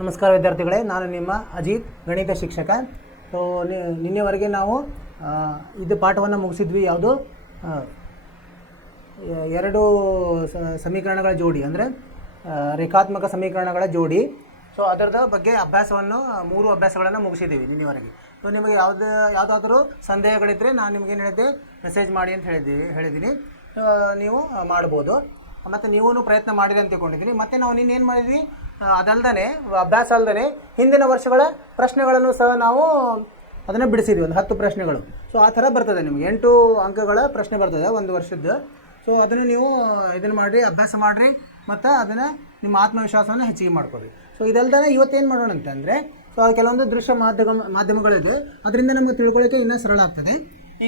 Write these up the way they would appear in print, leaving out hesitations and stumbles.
ನಮಸ್ಕಾರ ವಿದ್ಯಾರ್ಥಿಗಳೇ, ನಾನು ನಿಮ್ಮ ಅಜಿತ್, ಗಣಿತ ಶಿಕ್ಷಕ. ಸೊ ನಿನ್ನೆವರೆಗೆ ನಾವು ಇದು ಪಾಠವನ್ನು ಮುಗಿಸಿದ್ವಿ. ಯಾವುದು ಎರಡು ಸಮೀಕರಣಗಳ ಜೋಡಿ, ಅಂದರೆ ರೇಖಾತ್ಮಕ ಸಮೀಕರಣಗಳ ಜೋಡಿ. ಸೊ ಅದರದ ಬಗ್ಗೆ ಅಭ್ಯಾಸವನ್ನು 3 ಅಭ್ಯಾಸಗಳನ್ನು ಮುಗಿಸಿದ್ದೀವಿ ನಿನ್ನೆವರೆಗೆ. ಸೊ ನಿಮಗೆ ಯಾವುದಾದ್ರೂ ಸಂದೇಹಗಳಿದ್ದರೆ ನಾನು ನಿಮಗೇನು ಹೇಳಿದ್ದೆ, ಮೆಸೇಜ್ ಮಾಡಿ ಅಂತ ಹೇಳಿದ್ದೀನಿ. ನೀವು ಮಾಡ್ಬೋದು. ಮತ್ತು ನೀವೂ ಪ್ರಯತ್ನ ಮಾಡಿರಿ ಅಂತ ತಿಳ್ಕೊಂಡಿದ್ದೀನಿ. ಮತ್ತು ನಾವು ನಿನ್ನೇನು ಮಾಡಿದ್ವಿ, ಅದಲ್ಲದೆ ಅಭ್ಯಾಸ ಅಲ್ಲದೆ ಹಿಂದಿನ ವರ್ಷಗಳ ಪ್ರಶ್ನೆಗಳನ್ನು ಸಹ ನಾವು ಅದನ್ನು ಬಿಡಿಸಿದ್ವಿ, ಒಂದು 10 ಪ್ರಶ್ನೆಗಳು. ಸೊ ಆ ಥರ ಬರ್ತದೆ, ನಿಮಗೆ 8 ಅಂಕಗಳ ಪ್ರಶ್ನೆ ಬರ್ತದೆ ಒಂದು ವರ್ಷದ್ದು. ಸೊ ಅದನ್ನು ನೀವು ಇದನ್ನು ಮಾಡಿರಿ, ಅಭ್ಯಾಸ ಮಾಡಿರಿ, ಮತ್ತು ಅದನ್ನು ನಿಮ್ಮ ಆತ್ಮವಿಶ್ವಾಸವನ್ನು ಹೆಚ್ಚಿಗೆ ಮಾಡ್ಕೊಳ್ಳಿ. ಸೊ ಇದಲ್ಲದೆ ಇವತ್ತೇನು ಮಾಡೋಣ ಅಂತಂದರೆ, ಸೊ ಕೆಲವೊಂದು ದೃಶ್ಯ ಮಾಧ್ಯಮಗಳಿದೆ, ಅದರಿಂದ ನಮಗೆ ತಿಳ್ಕೊಳ್ಳೋಕ್ಕೆ ಇನ್ನೂ ಸರಳ ಆಗ್ತದೆ.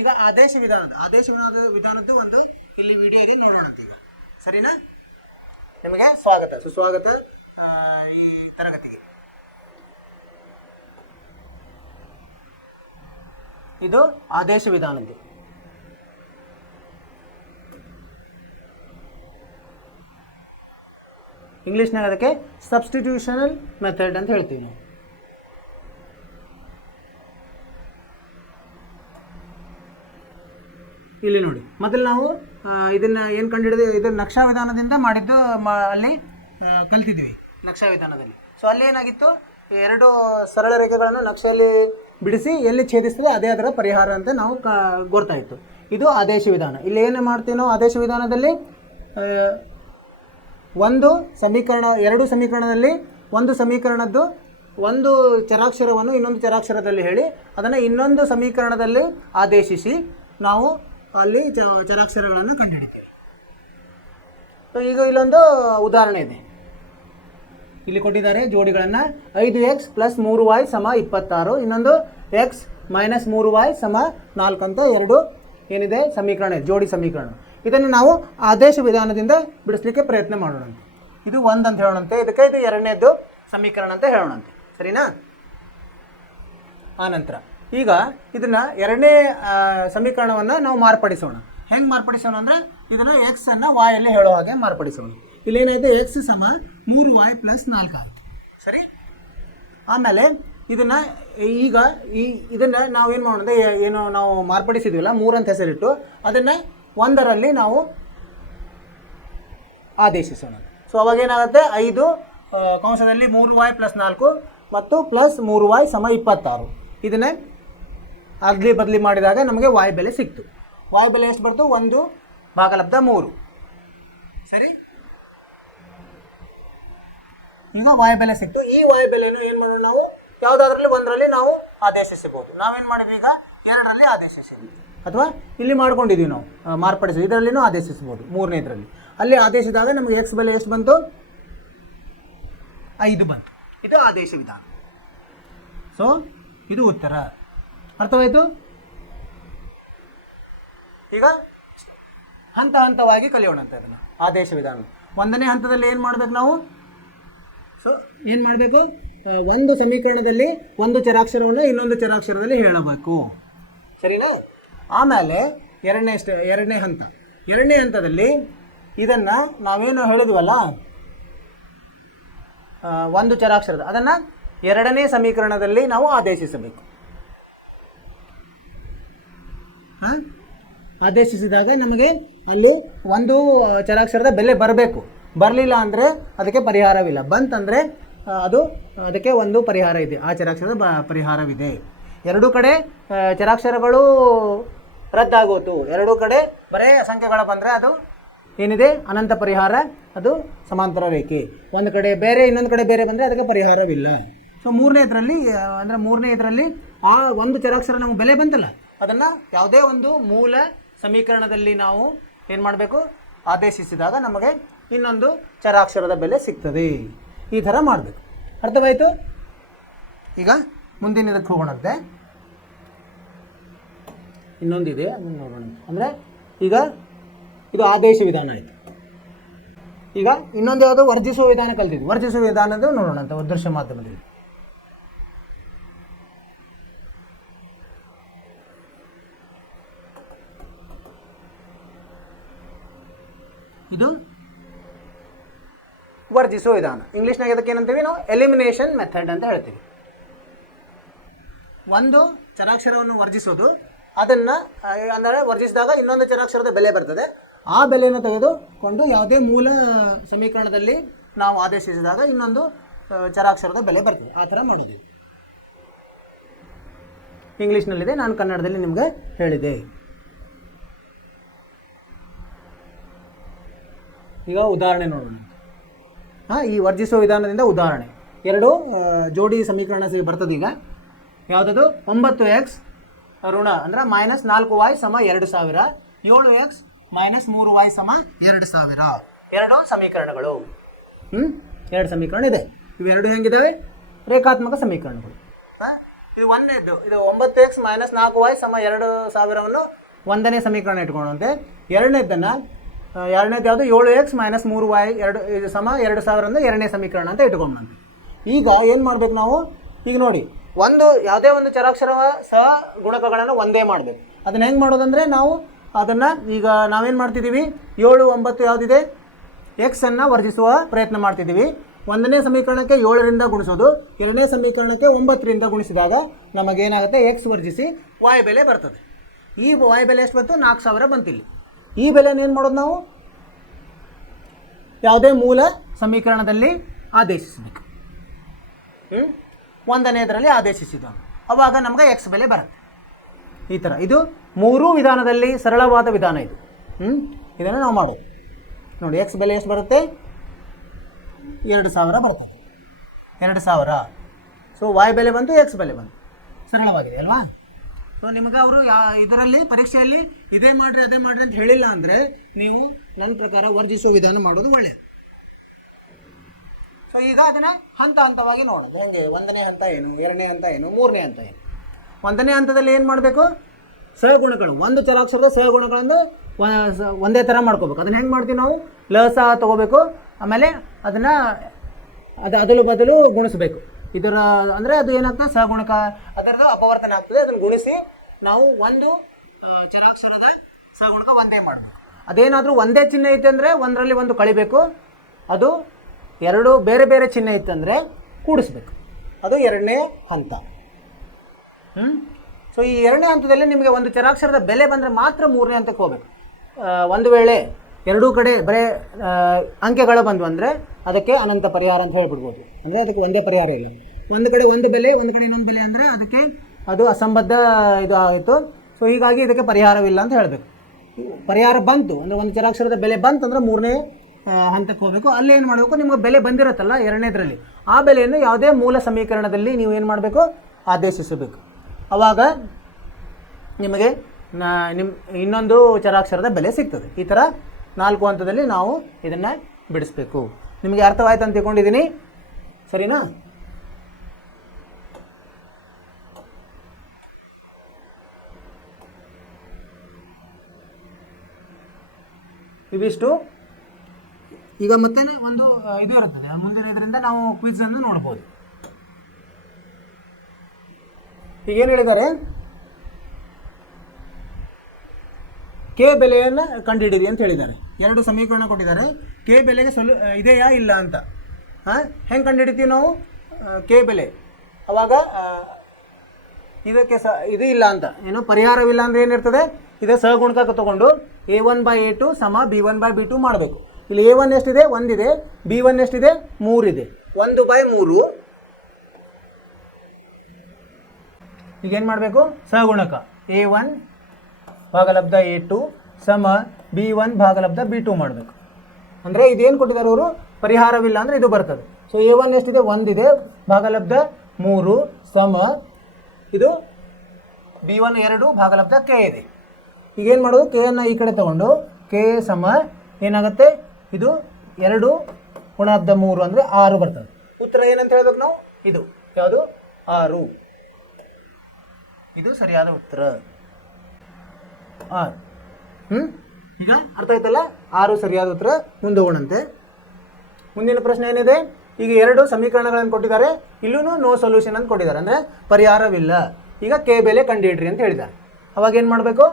ಈಗ ಆದೇಶ ವಿಧಾನದ್ದು ಒಂದು ಇಲ್ಲಿ ವಿಡಿಯೋ ಇದೆ, ನೋಡೋಣ ಅಂತ. ಈಗ ಸರಿನಾ? ನಿಮಗೆ ಸುಸ್ವಾಗತ ಈ ತರಗತಿಗೆ. ಇದು ಆದೇಶ ವಿಧಾನದ್ದು. ಇಂಗ್ಲೀಷ್ನಾಗ ಅದಕ್ಕೆ ಸಬ್ಸ್ಟಿಟ್ಯೂಷನಲ್ ಮೆಥಡ್ ಅಂತ ಹೇಳ್ತೀವಿ ನಾವು. ಇಲ್ಲಿ ನೋಡಿ, ಮೊದಲು ನಾವು ಇದನ್ನು ಏನು ಕಂಡುಹಿಡಿದು, ಇದು ನಕ್ಷಾ ವಿಧಾನದಿಂದ ಮಾಡಿದ್ದು ಅಲ್ಲಿ ಕಲ್ತಿದ್ವಿ, ನಕ್ಷಾ ವಿಧಾನದಲ್ಲಿ. ಸೊ ಅಲ್ಲಿ ಏನಾಗಿತ್ತು, 2 ಸರಳ ರೇಖೆಗಳನ್ನು ನಕ್ಷೆಯಲ್ಲಿ ಬಿಡಿಸಿ ಎಲ್ಲಿ ಛೇದಿಸ್ತದೆ ಅದೇ ಅದರ ಪರಿಹಾರ ಅಂತ ನಾವು ಗೊತ್ತಾಯಿತು. ಇದು ಆದೇಶ ವಿಧಾನ. ಇಲ್ಲಿ ಏನು ಮಾಡ್ತೀವಿ ನಾವು ಆದೇಶ ವಿಧಾನದಲ್ಲಿ, ಒಂದು ಸಮೀಕರಣ, 2 ಸಮೀಕರಣದಲ್ಲಿ ಒಂದು ಸಮೀಕರಣದ್ದು ಒಂದು ಚರಾಕ್ಷರವನ್ನು ಇನ್ನೊಂದು ಚರಾಕ್ಷರದಲ್ಲಿ ಹೇಳಿ ಅದನ್ನು ಇನ್ನೊಂದು ಸಮೀಕರಣದಲ್ಲಿ ಆದೇಶಿಸಿ ನಾವು ಅಲ್ಲಿ ಚರಾಕ್ಷರಗಳನ್ನು ಕಂಡುಹಿಡಿತೇವೆ. ಸೊ ಈಗ ಇಲ್ಲೊಂದು ಉದಾಹರಣೆ ಇದೆ, ಇಲ್ಲಿ ಕೊಟ್ಟಿದ್ದಾರೆ ಜೋಡಿಗಳನ್ನು. 5x + 3y = 26, ಇನ್ನೊಂದು x - 3y = 4 ಅಂತ 2 ಏನಿದೆ ಸಮೀಕರಣ ಇದೆ, ಜೋಡಿ ಸಮೀಕರಣ. ಇದನ್ನು ನಾವು ಆದೇಶ ವಿಧಾನದಿಂದ ಬಿಡಿಸ್ಲಿಕ್ಕೆ ಪ್ರಯತ್ನ ಮಾಡೋಣ. ಇದು 1 ಅಂತ ಹೇಳೋಣಂತೆ, ಇದಕ್ಕೆ ಇದು 2ನೇದು ಸಮೀಕರಣ ಅಂತ ಹೇಳೋಣಂತೆ. ಸರಿನಾ? ಆನಂತರ ಈಗ ಇದನ್ನು 2ನೇ ಸಮೀಕರಣವನ್ನು ನಾವು ಮಾರ್ಪಡಿಸೋಣ. ಹೆಂಗೆ ಮಾರ್ಪಡಿಸೋಣ ಅಂದರೆ, ಇದನ್ನು x ಅನ್ನು y ಅಲ್ಲಿ ಹೇಳೋ ಹಾಗೆ ಮಾರ್ಪಡಿಸೋಣ. ಇಲ್ಲೇನೈತೆ, x = 3y + 4 ಆಯಿತು. ಸರಿ. ಆಮೇಲೆ ಇದನ್ನು ಇದನ್ನು ನಾವು ಏನು ಮಾಡೋಣ, ಏನು ನಾವು ಮಾರ್ಪಡಿಸಿದ್ವಲ್ಲ 3 ಅಂತ ಹೆಸರಿಟ್ಟು ಅದನ್ನು 1ರಲ್ಲಿ ನಾವು ಆದೇಶಿಸೋಣ. ಸೊ ಅವಾಗೇನಾಗುತ್ತೆ, 5 ಕಂಸದಲ್ಲಿ 3y + 4 ಮತ್ತು +3y = 26. ಇದನ್ನೇ ಬದಲಿ ಮಾಡಿದಾಗ ನಮಗೆ y ಬೆಲೆ ಸಿಕ್ತು. y ಬೆಲೆ ಎಷ್ಟು ಬರ್ತು? 1/3. ಸರಿ. ಈಗ y ಬೆಲೆ ಸಿಕ್ತು. ಈ y ಬೆಲೆಯನ್ನು ಏನು ಮಾಡೋಣ, ನಾವು ಯಾವುದಾದ್ರಲ್ಲಿ 1ರಲ್ಲಿ ನಾವು ಆದೇಶಿಸಬಹುದು. ನಾವೇನು ಮಾಡಿದ್ವಿ, ಈಗ 2ರಲ್ಲಿ ಆದೇಶಿಸಿದ್ವಿ, ಅಥವಾ ಇಲ್ಲಿ ಮಾಡ್ಕೊಂಡಿದ್ದೀವಿ ನಾವು ಮಾರ್ಪಡಿಸಿ, ಇದರಲ್ಲಿನೂ ಆದೇಶಿಸಬಹುದು. 3ನೇದರಲ್ಲಿ ಅಲ್ಲಿ ಆದೇಶಿಸಿದಾಗ ನಮಗೆ x ಬೆಲೆ ಎಷ್ಟು ಬಂತು? 5 ಬಂತು. ಇದು ಆದೇಶ ವಿಧಾನ. ಸೊ ಇದು ಉತ್ತರ. ಅರ್ಥವಾಯಿತು? ಈಗ ಹಂತವಾಗಿ ಕಲಿಯೋಣ ಅಂತ ಇದನ್ನು, ಆದೇಶ ವಿಧಾನ. 1ನೇ ಹಂತದಲ್ಲಿ ಏನು ಮಾಡಬೇಕು ನಾವು? ಸೊ ಏನು ಮಾಡಬೇಕು, ಒಂದು ಸಮೀಕರಣದಲ್ಲಿ ಒಂದು ಚರಾಕ್ಷರವನ್ನು ಇನ್ನೊಂದು ಚರಾಕ್ಷರದಲ್ಲಿ ಹೇಳಬೇಕು. ಸರಿನಾ? ಆಮೇಲೆ ಎರಡನೇ ಹಂತದಲ್ಲಿ ಇದನ್ನು ನಾವೇನು ಹೇಳಿದ್ವಲ್ಲ, ಒಂದು ಚರಾಕ್ಷರದ ಅದನ್ನು 2ನೇ ಸಮೀಕರಣದಲ್ಲಿ ನಾವು ಆದೇಶಿಸಬೇಕು. ಆದೇಶಿಸಿದಾಗ ನಮಗೆ ಅಲ್ಲಿ ಒಂದು ಚರಾಕ್ಷರದ ಬೆಲೆ ಬರಬೇಕು. ಬರಲಿಲ್ಲ ಅಂದರೆ ಅದಕ್ಕೆ ಪರಿಹಾರವಿಲ್ಲ. ಬಂತಂದರೆ ಅದಕ್ಕೆ ಒಂದು ಪರಿಹಾರ ಇದೆ, ಆ ಚರಾಕ್ಷರದ ಪರಿಹಾರವಿದೆ. 2 ಕಡೆ ಚರಾಕ್ಷರಗಳು ರದ್ದಾಗೋತು, 2 ಕಡೆ ಬರೇ ಸಂಖ್ಯೆಗಳು ಬಂದರೆ ಅದು ಏನಿದೆ, ಅನಂತ ಪರಿಹಾರ, ಅದು ಸಮಾಂತರ ರೇಖೆ. ಒಂದು ಕಡೆ ಬೇರೆ, ಇನ್ನೊಂದು ಕಡೆ ಬೇರೆ ಬಂದರೆ ಅದಕ್ಕೆ ಪರಿಹಾರವಿಲ್ಲ. ಸೊ 3ನೇ ಇದರಲ್ಲಿ ಆ ಒಂದು ಚರಾಕ್ಷರ ನಮಗೆ ಬೆಲೆ ಬಂತಲ್ಲ, ಅದನ್ನು ಯಾವುದೇ ಒಂದು ಮೂಲ ಸಮೀಕರಣದಲ್ಲಿ ನಾವು ಏನು ಮಾಡಬೇಕು, ಆದೇಶಿಸಿದಾಗ ನಮಗೆ ಇನ್ನೊಂದು ಚರಾಕ್ಷರದ ಬೆಲೆ ಸಿಗ್ತದೆ. ಈ ಥರ ಮಾಡಬೇಕು. ಅರ್ಥವಾಯಿತು? ಈಗ ಮುಂದಿನದಕ್ಕೆ ಹೋಗೋಣಂತೆ. ಇನ್ನೊಂದಿದೆ, ಅದನ್ನು ನೋಡೋಣ. ಅಂದರೆ ಈಗ ಇದು ಆದೇಶ ವಿಧಾನ ಆಯಿತು. ಈಗ ಇನ್ನೊಂದು ಯಾವುದು, ವರ್ಜಿಸುವ ವಿಧಾನ ಕಲ್ತಿದ್ವಿ. ವರ್ಜಿಸುವ ವಿಧಾನದ ನೋಡೋಣ ಅಂತ ದೃಶ್ಯ ಮಾಧ್ಯಮದಲ್ಲಿ. ಇದು ವರ್ಜಿಸುವ ವಿಧಾನ. ಇಂಗ್ಲೀಷ್ನಾಗ ಇದಕ್ಕೆ ಏನಂತೀವಿ ನಾವು ಎಲಿಮಿನೇಷನ್ ಮೆಥಡ್ ಅಂತ ಹೇಳ್ತೀವಿ. ಒಂದು ಚರಾಕ್ಷರವನ್ನು ವರ್ಜಿಸೋದು, ಅದನ್ನು ಅಂದರೆ ವರ್ಜಿಸಿದಾಗ ಇನ್ನೊಂದು ಚರಾಕ್ಷರದ ಬೆಲೆ ಬರ್ತದೆ, ಆ ಬೆಲೆಯನ್ನು ತೆಗೆದುಕೊಂಡು ಯಾವುದೇ ಮೂಲ ಸಮೀಕರಣದಲ್ಲಿ ನಾವು ಆದೇಶಿಸಿದಾಗ ಇನ್ನೊಂದು ಚರಾಕ್ಷರದ ಬೆಲೆ ಬರ್ತದೆ. ಆ ಥರ ಮಾಡೋದು. ಇಂಗ್ಲೀಷ್ನಲ್ಲಿದೆ, ನಾನು ಕನ್ನಡದಲ್ಲಿ ನಿಮಗೆ ಹೇಳಿದೆ. ಈಗ ಉದಾಹರಣೆ ನೋಡೋಣ. ಈ ವರ್ಜಿಸುವ ವಿಧಾನದಿಂದ ಉದಾಹರಣೆ. ಎರಡು ಜೋಡಿ ಸಮೀಕರಣ ಬರ್ತದೆ. ಈಗ ಯಾವುದದು? 9x ಋಣ ಅಂದರೆ -4y = 2000, 7x - 3y = 2000. ಎರಡು ಸಮೀಕರಣಗಳು. ಎರಡು ಸಮೀಕರಣ ಇದೆ. ಇವೆರಡು ಹೆಂಗಿದ್ದಾವೆ? ರೇಖಾತ್ಮಕ ಸಮೀಕರಣಗಳು. ಇದು ಒಂದನೇದ್ದು, ಇದು 9x - 4y = 2000ವನ್ನು ಒಂದನೇ ಸಮೀಕರಣ ಇಟ್ಕೊಳ್ಳುವಂತೆ. ಎರಡನೇದು ಯಾವುದು? 7x - 3y = 2000 ಎರಡನೇ ಸಮೀಕರಣ ಅಂತ ಇಟ್ಕೊಂಡಂತೆ. ಈಗ ಏನು ಮಾಡ್ಬೇಕು ನಾವು? ಈಗ ನೋಡಿ, ಯಾವುದೇ ಒಂದು ಚರಾಕ್ಷರ ಸಹ ಗುಣಕಗಳನ್ನು ಒಂದೇ ಮಾಡಬೇಕು. ಅದನ್ನ ಹೆಂಗೆ ಮಾಡೋದಂದರೆ ನಾವು ಅದನ್ನು ಈಗ ನಾವೇನು ಮಾಡ್ತಿದ್ದೀವಿ? 7, 9 ಯಾವುದಿದೆ? ಎಕ್ಸನ್ನು ವರ್ಜಿಸುವ ಪ್ರಯತ್ನ ಮಾಡ್ತಿದ್ದೀವಿ. ಒಂದನೇ ಸಮೀಕರಣಕ್ಕೆ 7ರಿಂದ ಗುಣಿಸೋದು, ಎರಡನೇ ಸಮೀಕರಣಕ್ಕೆ 9ರಿಂದ ಗುಣಿಸಿದಾಗ ನಮಗೇನಾಗುತ್ತೆ? ಎಕ್ಸ್ ವರ್ಜಿಸಿ ವಾಯ್ ಬೆಲೆ ಬರ್ತದೆ. ಈ ವಾಯ್ ಬೆಲೆ ಎಷ್ಟು ಬಂತು? 4000 ಬಂತಿಲ್ಲ. ಈ ಬೆಲೆನ ಏನು ಮಾಡೋದು ನಾವು? ಯಾವುದೇ ಮೂಲ ಸಮೀಕರಣದಲ್ಲಿ ಆದೇಶಿಸಬೇಕು. ಒಂದನೇದರಲ್ಲಿ ಆದೇಶಿಸಿದ ಅವಾಗ ನಮ್ಗೆ ಎಕ್ಸ್ ಬೆಲೆ ಬರುತ್ತೆ. ಈ ಥರ ಇದು ಮೂರೂ ವಿಧಾನದಲ್ಲಿ ಸರಳವಾದ ವಿಧಾನ ಇದು. ಇದನ್ನು ನಾವು ಮಾಡೋದು. ನೋಡಿ, ಎಕ್ಸ್ ಬೆಲೆ ಎಷ್ಟು ಬರುತ್ತೆ? 2000 ಬರ್ತದೆ. 2000. ಸೊ ವಾಯ್ ಬೆಲೆ ಬಂತು, ಎಕ್ಸ್ ಬೆಲೆ ಬಂತು. ಸರಳವಾಗಿದೆ ಅಲ್ವಾ? ಸೊ ನಿಮಗೆ ಅವರು ಇದರಲ್ಲಿ ಪರೀಕ್ಷೆಯಲ್ಲಿ ಇದೇ ಮಾಡಿರಿ ಅದೇ ಮಾಡಿರಿ ಅಂತ ಹೇಳಿಲ್ಲ ಅಂದರೆ ನೀವು ನನ್ನ ಪ್ರಕಾರ ವರ್ಜಿಸುವ ವಿಧಾನ ಮಾಡೋದು ಒಳ್ಳೆಯದು. ಸೊ ಈಗ ಅದನ್ನು ಹಂತ ಹಂತವಾಗಿ ನೋಡೋದು. ಹೆಂಗೆ? ಒಂದನೇ ಹಂತ ಏನು, ಎರಡನೇ ಹಂತ ಏನು, ಮೂರನೇ ಹಂತ ಏನು. ಒಂದನೇ ಹಂತದಲ್ಲಿ ಏನು ಮಾಡಬೇಕು? ಸಹಗುಣಗಳು, ಒಂದು ಚರಾಕ್ಷರದ ಸಹಗುಣಗಳನ್ನು ಒಂದೇ ಥರ ಮಾಡ್ಕೋಬೇಕು. ಅದನ್ನು ಹೆಂಗೆ ಮಾಡ್ತೀವಿ ನಾವು? ಲಸ ತೊಗೋಬೇಕು, ಆಮೇಲೆ ಅದನ್ನು ಅದಲು ಬದಲು ಗುಣಿಸ್ಬೇಕು. ಇದರ ಅಂದರೆ ಅದು ಏನಾಗ್ತದೆ? ಸಹಗುಣಕ ಅದರದ್ದು ಅಪವರ್ತನ ಆಗ್ತದೆ. ಅದನ್ನು ಗುಣಿಸಿ ನಾವು ಒಂದು ಚರಾಕ್ಷರದ ಸಹಗುಣಕ ಒಂದೇ ಮಾಡಬೇಕು. ಅದೇನಾದರೂ ಒಂದೇ ಚಿಹ್ನೆ ಐತೆ ಅಂದರೆ ಒಂದರಲ್ಲಿ ಒಂದು ಕಳಿಬೇಕು. ಅದು ಎರಡು ಬೇರೆ ಬೇರೆ ಚಿಹ್ನೆ ಇತ್ತಂದರೆ ಕೂಡಿಸ್ಬೇಕು. ಅದು ಎರಡನೇ ಹಂತ. ಸೊ ಈ ಎರಡನೇ ಹಂತದಲ್ಲಿ ನಿಮಗೆ ಒಂದು ಚರಾಕ್ಷರದ ಬೆಲೆ ಬಂದರೆ ಮಾತ್ರ ಮೂರನೇ ಹಂತಕ್ಕೆ ಹೋಗಬೇಕು. ಒಂದು ವೇಳೆ ಎರಡೂ ಕಡೆ ಬರೀ ಅಂಕೆಗಳು ಬಂದು ಅಂದರೆ ಅದಕ್ಕೆ ಅನಂತ ಪರಿಹಾರ ಅಂತ ಹೇಳ್ಬಿಡ್ಬೋದು. ಅಂದರೆ ಅದಕ್ಕೆ ಒಂದೇ ಪರಿಹಾರ ಇಲ್ಲ. ಒಂದು ಕಡೆ ಒಂದು ಬೆಲೆ, ಒಂದು ಕಡೆ ಇನ್ನೊಂದು ಬೆಲೆ ಅಂದರೆ ಅದಕ್ಕೆ ಅದು ಅಸಂಬದ್ಧ ಇದು ಆಯಿತು. ಸೊ ಹೀಗಾಗಿ ಇದಕ್ಕೆ ಪರಿಹಾರವಿಲ್ಲ ಅಂತ ಹೇಳಬೇಕು. ಪರಿಹಾರ ಬಂತು ಅಂದರೆ ಒಂದು ಚರಾಕ್ಷರದ ಬೆಲೆ ಬಂತು ಅಂದರೆ ಮೂರನೇ ಹಂತಕ್ಕೆ ಹೋಗಬೇಕು. ಅಲ್ಲಿ ಏನು ಮಾಡಬೇಕು? ನಿಮಗೆ ಬೆಲೆ ಬಂದಿರುತ್ತಲ್ಲ ಎರಡನೇದರಲ್ಲಿ, ಆ ಬೆಲೆಯನ್ನು ಯಾವುದೇ ಮೂಲ ಸಮೀಕರಣದಲ್ಲಿ ನೀವು ಏನು ಮಾಡಬೇಕು? ಆದೇಶಿಸಬೇಕು. ಆವಾಗ ನಿಮಗೆ ಇನ್ನೊಂದು ಚರಾಕ್ಷರದ ಬೆಲೆ ಸಿಗ್ತದೆ. ಈ ಥರ 4 ಹಂತದಲ್ಲಿ ನಾವು ಇದನ್ನು ಬಿಡಿಸ್ಬೇಕು. ನಿಮಗೆ ಅರ್ಥವಾಯ್ತು ಅಂತ ತಿಳ್ಕೊಂಡಿದ್ದೀನಿ, ಸರಿನಾ? ಇವಿಷ್ಟು. ಈಗ ಮತ್ತೆ ಒಂದು ಇದು ಇರುತ್ತದೆ ಮುಂದಿನ ಇದರಿಂದ ನಾವು ಕ್ವಿಜ್ ಅನ್ನು ನೋಡ್ಬೋದು. ಈಗೇನು ಹೇಳಿದ್ದಾರೆ? ಕೆ ಬೆಲೆಯನ್ನು ಕಂಡುಹಿಡಿಯಿರಿ ಅಂತ ಹೇಳಿದ್ದಾರೆ. ಎರಡು ಸಮೀಕರಣ ಕೊಟ್ಟಿದ್ದಾರೆ. ಕೆ ಬೆಲೆಗೆ ಇದೆಯಾ ಇಲ್ಲ ಅಂತ. ಹೆಂಗೆ ಕಂಡುಹಿಡಿತೀವಿ ನಾವು ಕೆ ಬೆಲೆ? ಅವಾಗ ಇದಕ್ಕೆ ಇದು ಇಲ್ಲ ಅಂತ, ಏನು ಪರಿಹಾರವಿಲ್ಲ ಅಂದರೆ ಏನಿರ್ತದೆ? ಇದು ಸಹಗುಣಕ ತಗೊಂಡು a1/a2 = b1/b2 ಮಾಡಬೇಕು. ಇಲ್ಲಿ a1 ಎಷ್ಟಿದೆ? 1 ಇದೆ. b1 ಎಷ್ಟಿದೆ? 3 ಇದೆ. 1/3. ಈಗೇನು ಮಾಡಬೇಕು? ಸಹಗುಣಕ a1 ಭಾಗಲಬ್ಧ a2 b1 ಭಾಗಲಬ್ಧ b2 ಮಾಡಬೇಕು. ಅಂದರೆ ಇದೇನು ಕೊಟ್ಟಿದ್ದಾರೆ ಅವರು? ಪರಿಹಾರವಿಲ್ಲ ಅಂದರೆ ಇದು ಬರ್ತದೆ. ಸೊ a1 ಎಷ್ಟಿದೆ? 1 ಇದೆ. ಭಾಗಲಬ್ಧ 3 ಇದು b1 2 ಭಾಗಲಬ್ಧ k ಇದೆ. ಈಗೇನು ಮಾಡೋದು? ಕೆ ಅನ್ನು ಈ ಕಡೆ ತಗೊಂಡು ಕೆ ಏನಾಗುತ್ತೆ? ಇದು 2 ಗುಣಾಬ್ಧ 3 ಅಂದರೆ 6 ಬರ್ತದೆ. ಉತ್ತರ ಏನಂತ ಹೇಳ್ಬೇಕು ನಾವು? ಇದು ಯಾವುದು? 6. ಇದು ಸರಿಯಾದ ಉತ್ತರ 6. ಈಗ ಅರ್ಥ ಆಯ್ತಲ್ಲ? 6 ಸರಿಯಾದ ಉತ್ತರ. ಮುಂದೆ ಹೋಗೋಣಂತೆ. ಮುಂದಿನ ಪ್ರಶ್ನೆ ಏನಿದೆ? ಈಗ 2 ಸಮೀಕರಣಗಳನ್ನು ಕೊಟ್ಟಿದ್ದಾರೆ. ಇಲ್ಲೂ ನೋ ಸೊಲ್ಯೂಷನ್ ಅಂತ ಕೊಟ್ಟಿದ್ದಾರೆ, ಅಂದರೆ ಪರಿಹಾರವಿಲ್ಲ. ಈಗ ಕೆ ಬೆಲೆ ಕಂಡುಹಿಡ್ರಿ ಅಂತ ಹೇಳಿದ್ದಾರೆ. ಅವಾಗ ಏನು ಮಾಡಬೇಕು?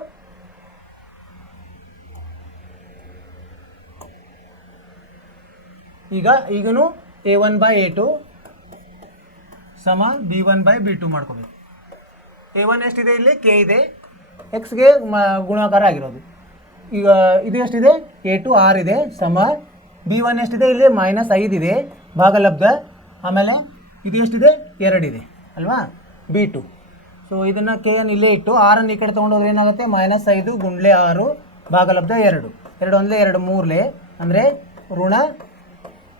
ಈಗನು A1/A2 ಸಮ B1/B2 ಮಾಡ್ಕೋಬೇಕು. A1 ಎಷ್ಟಿದೆ, ಇಲ್ಲಿ K ಇದೆ, ಎಕ್ಸ್ಗೆ ಗುಣಾಕಾರ ಆಗಿರೋದು. ಈಗ ಇದು ಎಷ್ಟಿದೆ, A2 6 ಇದೆ ಸಮ B1 ಎಷ್ಟಿದೆ, ಇಲ್ಲಿ -5 ಇದೆ ಭಾಗಲಬ್ಧ. ಆಮೇಲೆ ಇದು ಎಷ್ಟಿದೆ, 2 ಇದೆ ಅಲ್ವಾ, B2. ಸೊ ಇದನ್ನು ಕೆ ಅನ್ನು ಇಲ್ಲೇ ಇಟ್ಟು 6 ಈ ಕಡೆ ತೊಗೊಂಡೋದ್ರೆ ಏನಾಗುತ್ತೆ, -5 ಗುಂಡ್ಲೆ 6 ಭಾಗಲಬ್ಧ 2. 2 ಒಂದಲೇ 2 ಮೂರಲೆ ಅಂದರೆ ಋಣ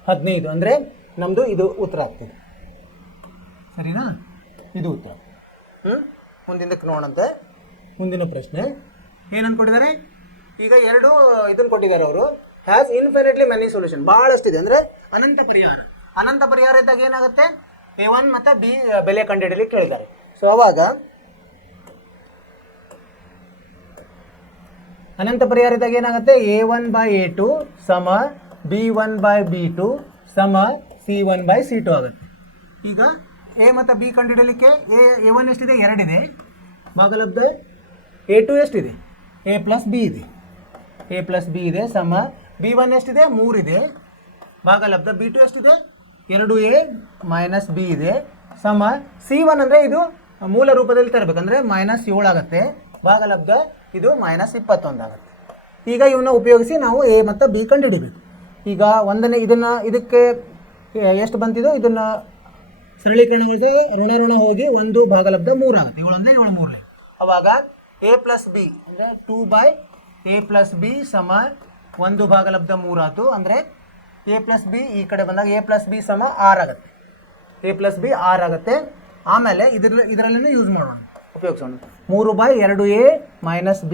15. ಅಂದರೆ ನಮ್ಮದು ಇದು ಉತ್ತರ ಆಗ್ತದೆ. ಸರಿನಾ, ಇದು ಉತ್ತರ. ಮುಂದಿನಕ್ಕೆ ನೋಡಂತೆ. ಮುಂದಿನ ಪ್ರಶ್ನೆ ಏನಂತ ಕೊಟ್ಟಿದ್ದಾರೆ, ಈಗ ಎರಡು ಇದನ್ನು ಕೊಟ್ಟಿದ್ದಾರೆ ಅವರು. ಹ್ಯಾಸ್ ಇನ್ಫಿನಿಟ್ಲಿ ಮೆನಿ ಸೊಲ್ಯೂಷನ್, ಭಾಳಷ್ಟಿದೆ ಅಂದರೆ ಅನಂತ ಪರಿಹಾರ. ಅನಂತ ಪರಿಹಾರ ಇದ್ದಾಗ ಏನಾಗುತ್ತೆ, A1 ಮತ್ತು B ಬೆಲೆ ಕಂಡುಹಿಡಿಯಲಿಕ್ಕೆ ಕೇಳಿದ್ದಾರೆ. ಸೊ ಅವಾಗ ಅನಂತ ಪರಿಹಾರ ಇದ್ದಾಗ ಏನಾಗುತ್ತೆ, A1/A2 ಸಮ B1/B2 ಸಮ C1/C2 ಆಗುತ್ತೆ. ಈಗ A ಮತ್ತು B ಕಂಡುಹಿಡಿಯಲಿಕ್ಕೆ A1 ಎಷ್ಟಿದೆ, 2 ಇದೆ ಭಾಗಲಬ್ಧ. A2 ಎಷ್ಟಿದೆ, A+B ಇದೆ, A+B ಇದೆ ಸಮ B1 ಎಷ್ಟಿದೆ, 3 ಇದೆ ಭಾಗಲಬ್ಧ. B2 ಎಷ್ಟಿದೆ, 2A - B ಇದೆ ಸಮ C1 ಅಂದರೆ ಇದು ಮೂಲ ರೂಪದಲ್ಲಿ ತರಬೇಕಂದ್ರೆ -7 ಆಗುತ್ತೆ ಭಾಗಲಬ್ಧ. ಇದು -21 ಆಗುತ್ತೆ. ಈಗ ಇವನ್ನ ಉಪಯೋಗಿಸಿ ನಾವು A ಮತ್ತು B ಕಂಡುಹಿಡಿಬೇಕು. ಈಗ ಒಂದನೇ ಇದಕ್ಕೆ ಎಷ್ಟು ಬಂತಿದೋ ಇದನ್ನು ಸರಳೀಕರಣಗೊಳಿಸಿ ಋಣ ಹೋಗಿ 1 ಭಾಗಲಬ್ಧ 3 ಆಗುತ್ತೆ. 7 ಅಂದರೆ 7 3. ಅವಾಗ A+B ಅಂದರೆ 2/A+B ಸಮ 1 ಭಾಗಲಬ್ಧ 3 ಆಯಿತು. ಅಂದರೆ A+B ಈ ಕಡೆ ಬಂದಾಗ A+B ಸಮ 6 ಆಗುತ್ತೆ. A+B 6 ಆಗುತ್ತೆ. ಆಮೇಲೆ ಇದರಲ್ಲೇ ಯೂಸ್ ಮಾಡೋಣ, ಉಪಯೋಗಿಸೋಣ. 3/2A - B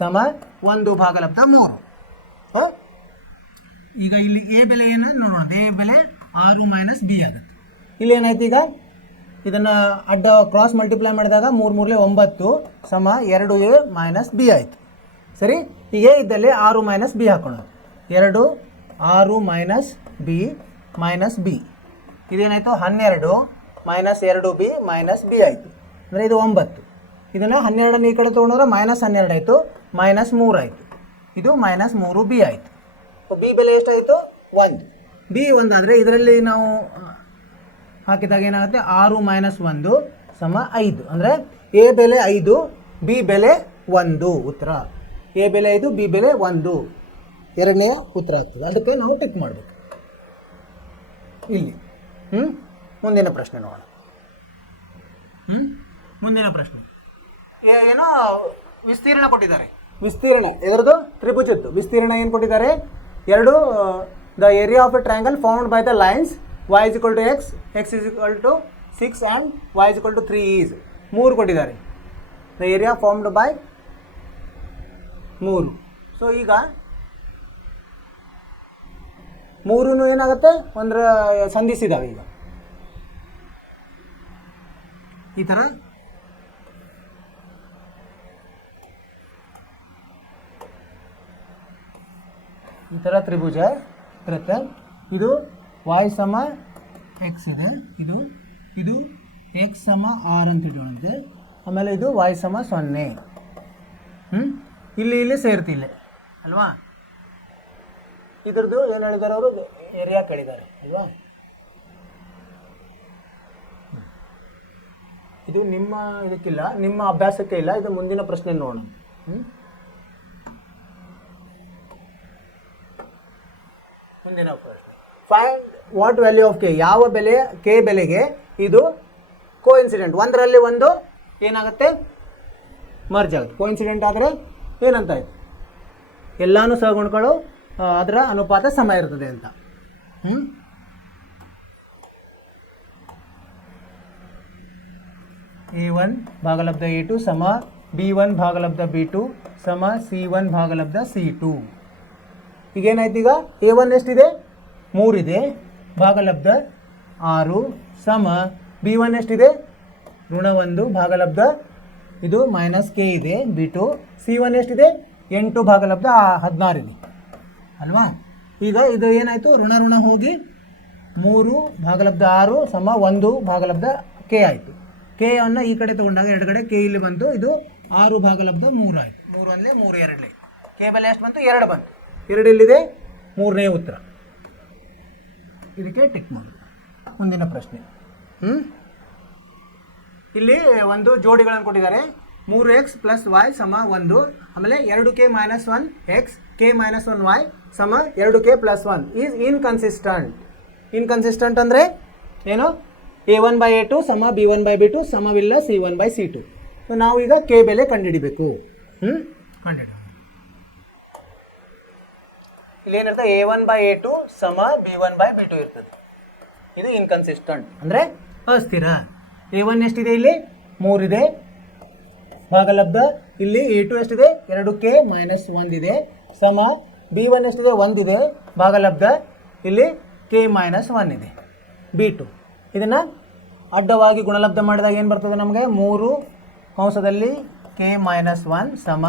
ಸಮ 1 ಭಾಗಲಬ್ಧ 3. ಈಗ ಇಲ್ಲಿ A ಬೆಲೆ ಏನು ನೋಡೋಣ. A ಬೆಲೆ 6 - B ಆಗುತ್ತೆ. ಇಲ್ಲಿ ಏನಾಯ್ತು, ಈಗ ಇದನ್ನು ಅಡ್ಡ ಕ್ರಾಸ್ ಮಲ್ಟಿಪ್ಲೈ ಮಾಡಿದಾಗ 3 3 9 ಸಮ 2A - B ಆಯಿತು. ಸರಿ, ಈಗ A ಇದ್ದಲ್ಲಿ 6 - B ಹಾಕೋಣ. 2 6 - B - B ಇದೇನಾಯಿತು, 12 - 2B - B ಆಯಿತು. ಅಂದರೆ ಇದು 9. ಇದನ್ನು 12 ಈ ಕಡೆ ತೊಗೊಂಡ್ರೆ -12 ಆಯಿತು, -3 ಆಯಿತು. ಇದು -3B ಆಯಿತು. B ಬೆಲೆ ಎಷ್ಟಾಯಿತು, 1. B 1 ಆದರೆ ಇದರಲ್ಲಿ ನಾವು ಹಾಕಿದಾಗ ಏನಾಗುತ್ತೆ, 6 - 1 ಸಮ 5. ಅಂದರೆ A ಬೆಲೆ 5, B ಬೆಲೆ 1. ಉತ್ತರ A ಬೆಲೆ 5, B ಬೆಲೆ 1 ಎರಡನೆಯ ಉತ್ತರ ಆಗ್ತದೆ. ಅದಕ್ಕೆ ನಾವು ಟಿಕ್ ಮಾಡಬೇಕು ಇಲ್ಲಿ. ಮುಂದಿನ ಪ್ರಶ್ನೆ ನೋಡೋಣ. ಮುಂದಿನ ಪ್ರಶ್ನೆ ಏನೋ ವಿಸ್ತೀರ್ಣ ಕೊಟ್ಟಿದ್ದಾರೆ. ವಿಸ್ತೀರ್ಣ ಇದರದ್ದು ತ್ರಿಭುಜದ್ದು ವಿಸ್ತೀರ್ಣ ಏನು ಕೊಟ್ಟಿದ್ದಾರೆ, ಎರಡು the area of A triangle found by the lines y = x, x = 6 and y = 3 is 3 ಕೊಟ್ಟಿದ್ದಾರೆ. The area formed by 3. So ಈಗ 3 ಏನಾಗುತ್ತೆ, ಒಂದರ ಸಂಧಿಸಿದಾವೆ. ಈಗ ಈ ಥರ ತ್ರಿಭುಜ ಇರುತ್ತೆ. ಇದು y ಸಮ x ಇದೆ, ಇದು x ಸಮ r ಅಂತ ಇಡೋಣಂತೆ. ಆಮೇಲೆ ಇದು y ಸಮ 0. ಇಲ್ಲಿ ಸೇರ್ತಿಲ್ಲ ಅಲ್ವಾ. ಇದ್ರದ್ದು ಏನು ಹೇಳಿದ್ದಾರೆ ಅವರು, ಏರಿಯಾ ಕೇಳಿದ್ದಾರೆ ಅಲ್ವಾ. ಇದು ನಿಮ್ಮ ಇದಕ್ಕಿಲ್ಲ, ನಿಮ್ಮ ಅಭ್ಯಾಸಕ್ಕೆ ಇಲ್ಲ. ಇದು ಮುಂದಿನ ಪ್ರಶ್ನೆ ನೋಡೋಣ. ಮುಂದಿನ ಪ್ರಶ್ನೆ, find what value of K. ಯಾವ ಬೆಲೆ, ಕೆ ಬೆಲೆಗೆ ಇದು ಕೋಇನ್ಸಿಡೆಂಟ್, ಒಂದರಲ್ಲಿ ಒಂದು ಏನಾಗುತ್ತೆ, ಮರ್ಜ್ ಆಗುತ್ತೆ. ಕೋಇನ್ಸಿಡೆಂಟ್ ಆದರೆ ಏನಂತ ಆಯ್ತು, ಎಲ್ಲಾನು ಸಹಗುಣಗಳು ಅದರ ಅನುಪಾತ ಸಮ ಇರ್ತದೆ ಅಂತ. A1 ಭಾಗಲಬ್ಧ A2 ಸಮ B1 ಭಾಗಲಬ್ಧ B2 ಸಮ C1 ಭಾಗಲಬ್ಧ C2. ಈಗೇನಾಯ್ತು, ಈಗ A1 ಎಷ್ಟಿದೆ, 3 ಇದೆ ಭಾಗಲಬ್ಧ 6 ಸಮ B1 ಎಷ್ಟಿದೆ, -1 ಭಾಗಲಬ್ಧ ಇದು -k ಇದೆ B2. C1 ಎಷ್ಟಿದೆ, 8 ಭಾಗಲಬ್ಧ 16 ಇದೆ ಅಲ್ವಾ. ಈಗ ಇದು ಏನಾಯಿತು, ಋಣ ಹೋಗಿ 3 ಭಾಗಲಬ್ಧ 6 ಸಮ 1 ಭಾಗಲಬ್ಧ k ಆಯಿತು. ಕೆ ಅನ್ನು ಈ ಕಡೆ ತೊಗೊಂಡಾಗ ಎಡಗಡೆ ಕೆ ಇಲ್ಲಿ ಬಂತು. ಇದು 6 ಭಾಗಲಬ್ಧ 3 ಆಯಿತು. 3 1 3 2 ಕೆ ಬೆಲೆ ಎಷ್ಟು ಬಂತು, 2 ಬಂತು. 2 ಇಲ್ಲಿದೆ, ಮೂರನೇ ಉತ್ತರ. ಇದಕ್ಕೆ ಟಿಕ್ ಮಾಡೋದು. ಮುಂದಿನ ಪ್ರಶ್ನೆ. ಇಲ್ಲಿ ಒಂದು ಜೋಡಿಗಳನ್ನು ಕೊಟ್ಟಿದ್ದಾರೆ. 3x + y = 1. ಆಮೇಲೆ 2k - 1x k - 1y = 2k + 1 is inconsistent. Inconsistent ಅಂದರೆ ಏನು? a1/a2 = b1/b2 ಸಮವಿಲ್ಲ c1/c2. ಸೊ ನಾವು ಈಗ k ಬೆಲೆ ಕಂಡುಹಿಡಿಬೇಕು. ಕಂಡುಹಿಡಿ. ಇಲ್ಲೇನಿರ್ತದೆ? a1/a2 = b1/b2 ಇರ್ತದೆ. ಇದು ಇನ್ಕನ್ಸಿಸ್ಟೆಂಟ್ ಅಂದರೆ ಅಸ್ಥಿರ. a1 ಎಷ್ಟಿದೆ? ಇಲ್ಲಿ 3 ಇದೆ ಭಾಗಲಬ್ಧ. ಇಲ್ಲಿ a2 ಎಷ್ಟಿದೆ? 2k - 1 ಇದೆ ಸಮ b1 ಎಷ್ಟಿದೆ? 1 ಇದೆ ಭಾಗಲಬ್ಧ. ಇಲ್ಲಿ k - 1 ಇದೆ. b2 ಇದನ್ನು ಅಡ್ಡವಾಗಿ ಗುಣಲಬ್ಧ ಮಾಡಿದಾಗ ಏನು ಬರ್ತದೆ ನಮಗೆ? 3 ಕಂಸದಲ್ಲಿ k - 1 ಸಮ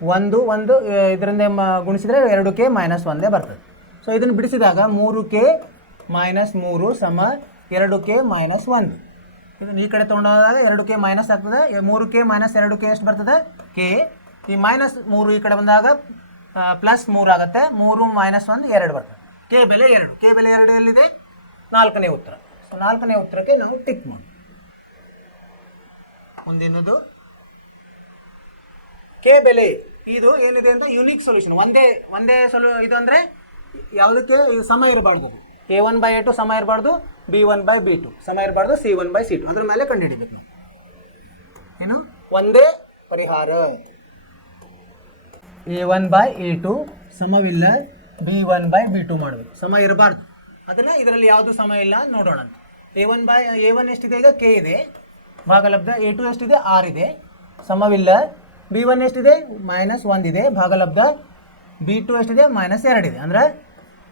1 ಇದರಿಂದ ಗುಣಿಸಿದರೆ 2k - 1 ಬರ್ತದೆ. ಸೊ ಇದನ್ನು ಬಿಡಿಸಿದಾಗ 3k - 3 ಸಮ 2k - 1. ಇದನ್ನು ಈ ಕಡೆ ತೊಗೊಂಡೋದಾಗ 2k ಮೈನಸ್ ಆಗ್ತದೆ. 3k - 2k ಎಷ್ಟು ಬರ್ತದೆ? k. ಈ -3 ಈ ಕಡೆ ಬಂದಾಗ +3 ಆಗುತ್ತೆ. 3 - 1 2 ಬರ್ತದೆ. k ಬೆಲೆ 2. k ಬೆಲೆ 2 ಎಲ್ಲಿದೆ? 4ನೇ ಉತ್ತರ. ಸೊ 4ನೇ ಉತ್ತರಕ್ಕೆ ನಾವು ಟಿಕ್ ಮಾಡಿ. ಮುಂದಿನದು k ಬೆಲೆ ಇದು ಏನಿದೆ ಅಂತ ಯುನಿಕ್ ಸೊಲ್ಯೂಷನ್. ಒಂದೇ ಇದು ಅಂದರೆ ಯಾವುದಕ್ಕೆ ಸಮ ಇರಬಾರ್ದು. a1/a2 ಸಮ ಇರಬಾರ್ದು, b1/b2 ಸಮ ಇರಬಾರ್ದು, c1/c2 ಅದ್ರ ಮೇಲೆ ಕಂಡುಹಿಡಿಬೇಕು ನಾವು. ಏನು? ಒಂದೇ ಪರಿಹಾರ. a1/a2 ಸಮವಿಲ್ಲ b1/b2 ಮಾಡಬೇಕು. ಸಮ ಇರಬಾರ್ದು. ಅದನ್ನು ಇದರಲ್ಲಿ ಯಾವುದು ಸಮ ಇಲ್ಲ ನೋಡೋಣ ಅಂತ. a1 ಎಷ್ಟಿದೆ? ಈಗ k ಇದೆ ಭಾಗಲಬ್ಧ. a2 ಎಷ್ಟಿದೆ? 6 ಇದೆ ಸಮವಿಲ್ಲ. b1 ಎಷ್ಟಿದೆ? -1 ಇದೆ ಭಾಗಲಬ್ಧ. b2 ಎಷ್ಟಿದೆ? -2 ಇದೆ. ಅಂದರೆ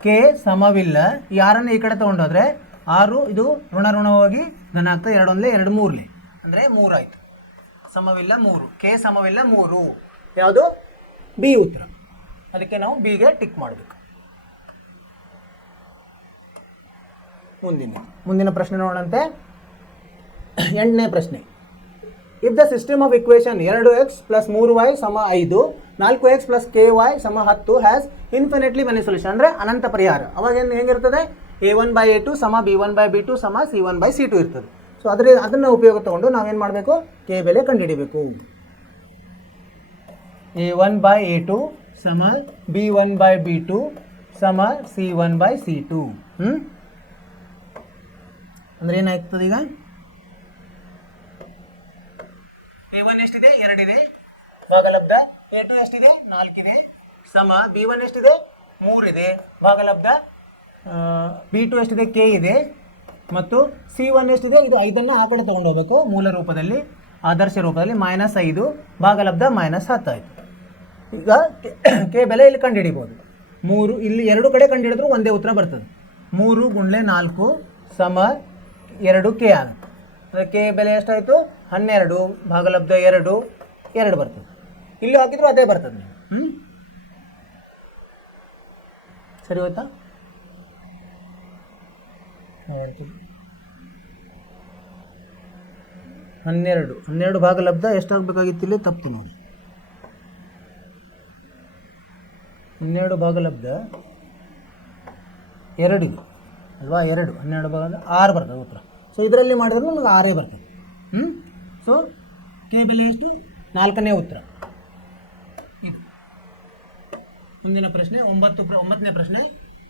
k ಸಮವಿಲ್ಲ. ಯಾರನ್ನು ಈ ಕಡೆ ತೊಗೊಂಡೋದ್ರೆ 6 ಇದು ಋಣ ಹೋಗಿ ಧನ ಆಗ್ತದೆ. 2 1 2 3 ಅಂದರೆ 3 ಆಯಿತು. ಸಮವಿಲ್ಲ 3. k ಸಮವಿಲ್ಲ 3 ಯಾವುದು? ಬಿ ಉತ್ತರ. ಅದಕ್ಕೆ ನಾವು ಬಿಗೆ ಟಿಕ್ ಮಾಡಬೇಕು. ಮುಂದಿನ ಪ್ರಶ್ನೆ ನೋಡೋಣಂತೆ. 8ನೇ ಪ್ರಶ್ನೆ. If the system of equation 2x + 3y = 5, 4x + ky = 10 has infinitely many solution ಅಂದರೆ ಅನಂತ ಪರಿಹಾರ. ಅವಾಗ ಏನು ಹೆಂಗಿರ್ತದೆ? a1/a2 = b1/b2 = c1/c2 ಇರ್ತದೆ. ಸೊ ಅದನ್ನು ಉಪಯೋಗ ತಗೊಂಡು ನಾವೇನು ಮಾಡಬೇಕು? k ಬೆಲೆ ಕಂಡುಹಿಡಿಬೇಕು. a1/a2 = b1/b2 = c1/c2. ಅಂದರೆ ಏನಾಗ್ತದೆ? ಈಗ a1 ಎಷ್ಟಿದೆ? 2 ಇದೆ ಭಾಗಲಬ್ಧ. a2 ಎಷ್ಟಿದೆ? 4 ಇದೆ ಸಮ b1 ಎಷ್ಟಿದೆ? 3 ಇದೆ ಭಾಗಲಬ್ಧ. b2 ಎಷ್ಟಿದೆ? k ಇದೆ ಮತ್ತು c1 ಎಷ್ಟಿದೆ? ಇದು 5ಅನ್ನು ಆ ಕಡೆ ತೊಗೊಂಡು ಹೋಗ್ಬೇಕು ಮೂಲ ರೂಪದಲ್ಲಿ, ಆದರ್ಶ ರೂಪದಲ್ಲಿ. -5 ಭಾಗಲಬ್ಧ -10 ಆಯಿತು. ಈಗ k ಬೆಲೆ ಇಲ್ಲಿ ಕಂಡುಹಿಡಿಬೋದು. 3 ಇಲ್ಲಿ 2 ಕಡೆ ಕಂಡುಹಿಡಿದ್ರು ಒಂದೇ ಉತ್ತರ ಬರ್ತದೆ. 3 × 4 = 2k ಆಗುತ್ತೆ. k ಬೆಲೆ ಎಷ್ಟಾಯಿತು? 12 ಭಾಗಲಬ್ಧ 2 ಬರ್ತದೆ. ಇಲ್ಲಿ ಹಾಕಿದ್ರು ಅದೇ ಬರ್ತದೆ. ಸರಿ ಹೋಯ್ತಾ? 12 ಭಾಗಲಬ್ಧ ಎಷ್ಟಾಗಬೇಕಾಗಿತ್ತು? ಇಲ್ಲಿ ತಪ್ಪು ನೋಡಿ. 12 ಭಾಗಲಬ್ಧ 2 ಇದೆ ಅಲ್ವಾ? 2 12 ಭಾಗಲಬ್ಧ 6 ಬರ್ತದೆ ಉತ್ತರ. ಸೊ ಇದರಲ್ಲಿ ಮಾಡಿದ್ರೆ ನಮಗೆ 6 ಬರ್ತದೆ. ಸೊ ಕೆ ಬೆಲೆ ಎಷ್ಟು? 4ನೇ ಉತ್ತರ ಇದು. ಮುಂದಿನ ಪ್ರಶ್ನೆ 9ನೇ ಪ್ರಶ್ನೆ.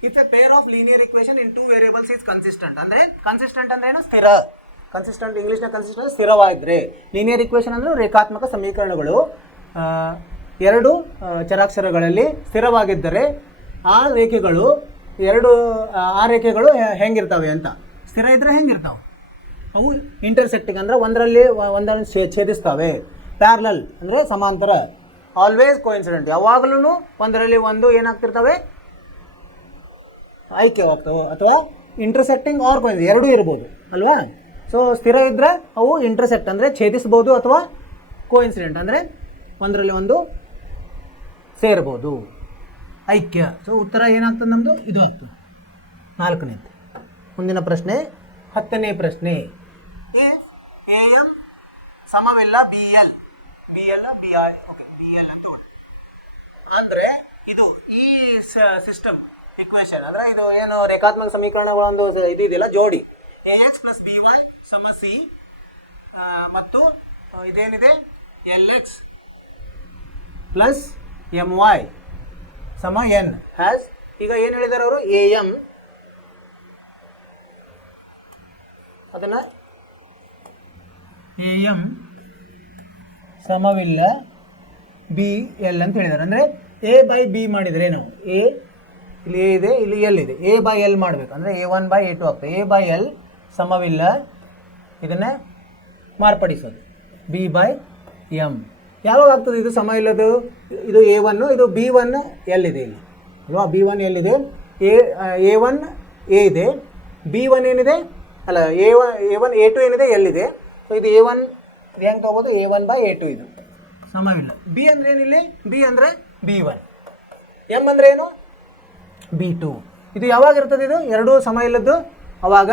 If a pair of linear equation in 2 variables is consistent. ಅಂದರೆ ಕನ್ಸಿಸ್ಟೆಂಟ್ ಅಂದ್ರೆ ಏನು? ಸ್ಥಿರ. ಕನ್ಸಿಸ್ಟೆಂಟ್ ಇಂಗ್ಲೀಷ್ನ ಕನ್ಸಿಸ್ಟೆಂಟ್ ಸ್ಥಿರವಾಗಿದ್ದರೆ. ಲೀನಿಯರ್ ಇಕ್ವೇಷನ್ ಅಂದರೆ ರೇಖಾತ್ಮಕ ಸಮೀಕರಣಗಳು 2 ಚರಾಕ್ಷರಗಳಲ್ಲಿ ಸ್ಥಿರವಾಗಿದ್ದರೆ ಆ ರೇಖೆಗಳು ಹೆಂಗಿರ್ತವೆ ಅಂತ. ಸ್ಥಿರ ಇದ್ದರೆ ಹೆಂಗಿರ್ತಾವೆ? ಅವು ಇಂಟರ್ಸೆಕ್ಟಿಂಗ್ ಅಂದರೆ ಒಂದನ್ನು ಛೇದಿಸ್ತವೆ. ಪ್ಯಾರಲಲ್ ಅಂದರೆ ಸಮಾಂತರ. ಆಲ್ವೇಸ್ ಕೋಇನ್ಸಿಡೆಂಟ್ ಯಾವಾಗಲೂ ಒಂದರಲ್ಲಿ ಒಂದು ಏನಾಗ್ತಿರ್ತವೆ? ಐಕ್ಯವಾಗ್ತವೆ. ಅಥವಾ ಇಂಟರ್ಸೆಕ್ಟಿಂಗ್ ಆರ್ ಕೋಇನ್ಸಿಡೆಂಟ್ ಎರಡೂ ಇರ್ಬೋದು ಅಲ್ವಾ? ಸೊ ಸ್ಥಿರ ಇದ್ದರೆ ಅವು ಇಂಟರ್ಸೆಕ್ಟ್ ಅಂದರೆ ಛೇದಿಸ್ಬೋದು, ಅಥವಾ ಕೋಇನ್ಸಿಡೆಂಟ್ ಅಂದರೆ ಒಂದರಲ್ಲಿ ಒಂದು ಸೇರ್ಬೋದು, ಐಕ್ಯ. ಸೊ ಉತ್ತರ ಏನಾಗ್ತದೆ ನಮ್ಮದು? ಇದು ಆಗ್ತದೆ 4ನೇದು. ಮುಂದಿನ ಪ್ರಶ್ನೆ 10ನೇ ಪ್ರಶ್ನೆ. AM ಸಮವಿಲ್ಲ BL ಅಂತ ಅಂದರೆ ಇದು ಈ ಸಿಸ್ಟಮ್ ಇಕ್ವೇಶನ್ ಅಂದ್ರೆ ಇದು ಏನು ರೇಖಾತ್ಮಕ ಸಮೀಕರಣಗಳ ಒಂದು ಇದು ಇದೆಯಲ್ಲ ಜೋಡಿ ax ಪ್ಲಸ್ by ಸಮ c ಮತ್ತು ಇದೇನಿದೆ lx ಪ್ಲಸ್ my ಸಮ n ಹ್ಯಾಸ್ ಈಗ ಏನು ಹೇಳಿದಾರೆ ಅವರು am ಅದನ್ನ am ಸಮವಿಲ್ಲ ಬಿ ಎಲ್ ಅಂತ ಹೇಳಿದ್ದಾರೆ. ಅಂದರೆ ಎ ಬೈ ಬಿ ಮಾಡಿದರೆ ನಾವು ಎ ಇಲ್ಲಿ ಎ ಇದೆ ಇಲ್ಲಿ ಎಲ್ ಇದೆ ಎ ಬೈ ಎಲ್ ಮಾಡಬೇಕು ಅಂದರೆ A1/A2 ಆಗ್ತದೆ. ಎ ಬೈ ಎಲ್ ಸಮವಿಲ್ಲ ಇದನ್ನೇ ಮಾರ್ಪಡಿಸೋದು ಬಿ ಬೈ ಎಮ್. ಯಾವಾಗ ಆಗ್ತದೆ ಇದು ಸಮ ಇಲ್ಲದು? ಇದು A1 ಇದು B1 ಎಲ್ ಇದೆ ಇಲ್ಲಿ ಅಲ್ವಾ, B1 ಎಲ್ಲಿದೆ, A1 ಎ ಇದೆ, B1 ಏನಿದೆ ಅಲ್ಲ A1 A2 ಏನಿದೆ ಎಲ್ಲಿದೆ. ಸೊ ಇದು A1 ಹೆಂಗೆ ತಗೋಬೋದು, A1/A2 ಇದು ಸಮವಿಲ್ಲ. ಬಿ ಅಂದ್ರೆ ಏನಿಲ್ಲ, ಬಿ ಅಂದರೆ B1, ಎಮ್ ಅಂದರೆ ಏನು B2. ಇದು ಯಾವಾಗ ಇರ್ತದೆ, ಇದು ಎರಡೂ ಸಮ ಇಲ್ಲದ್ದು ಅವಾಗ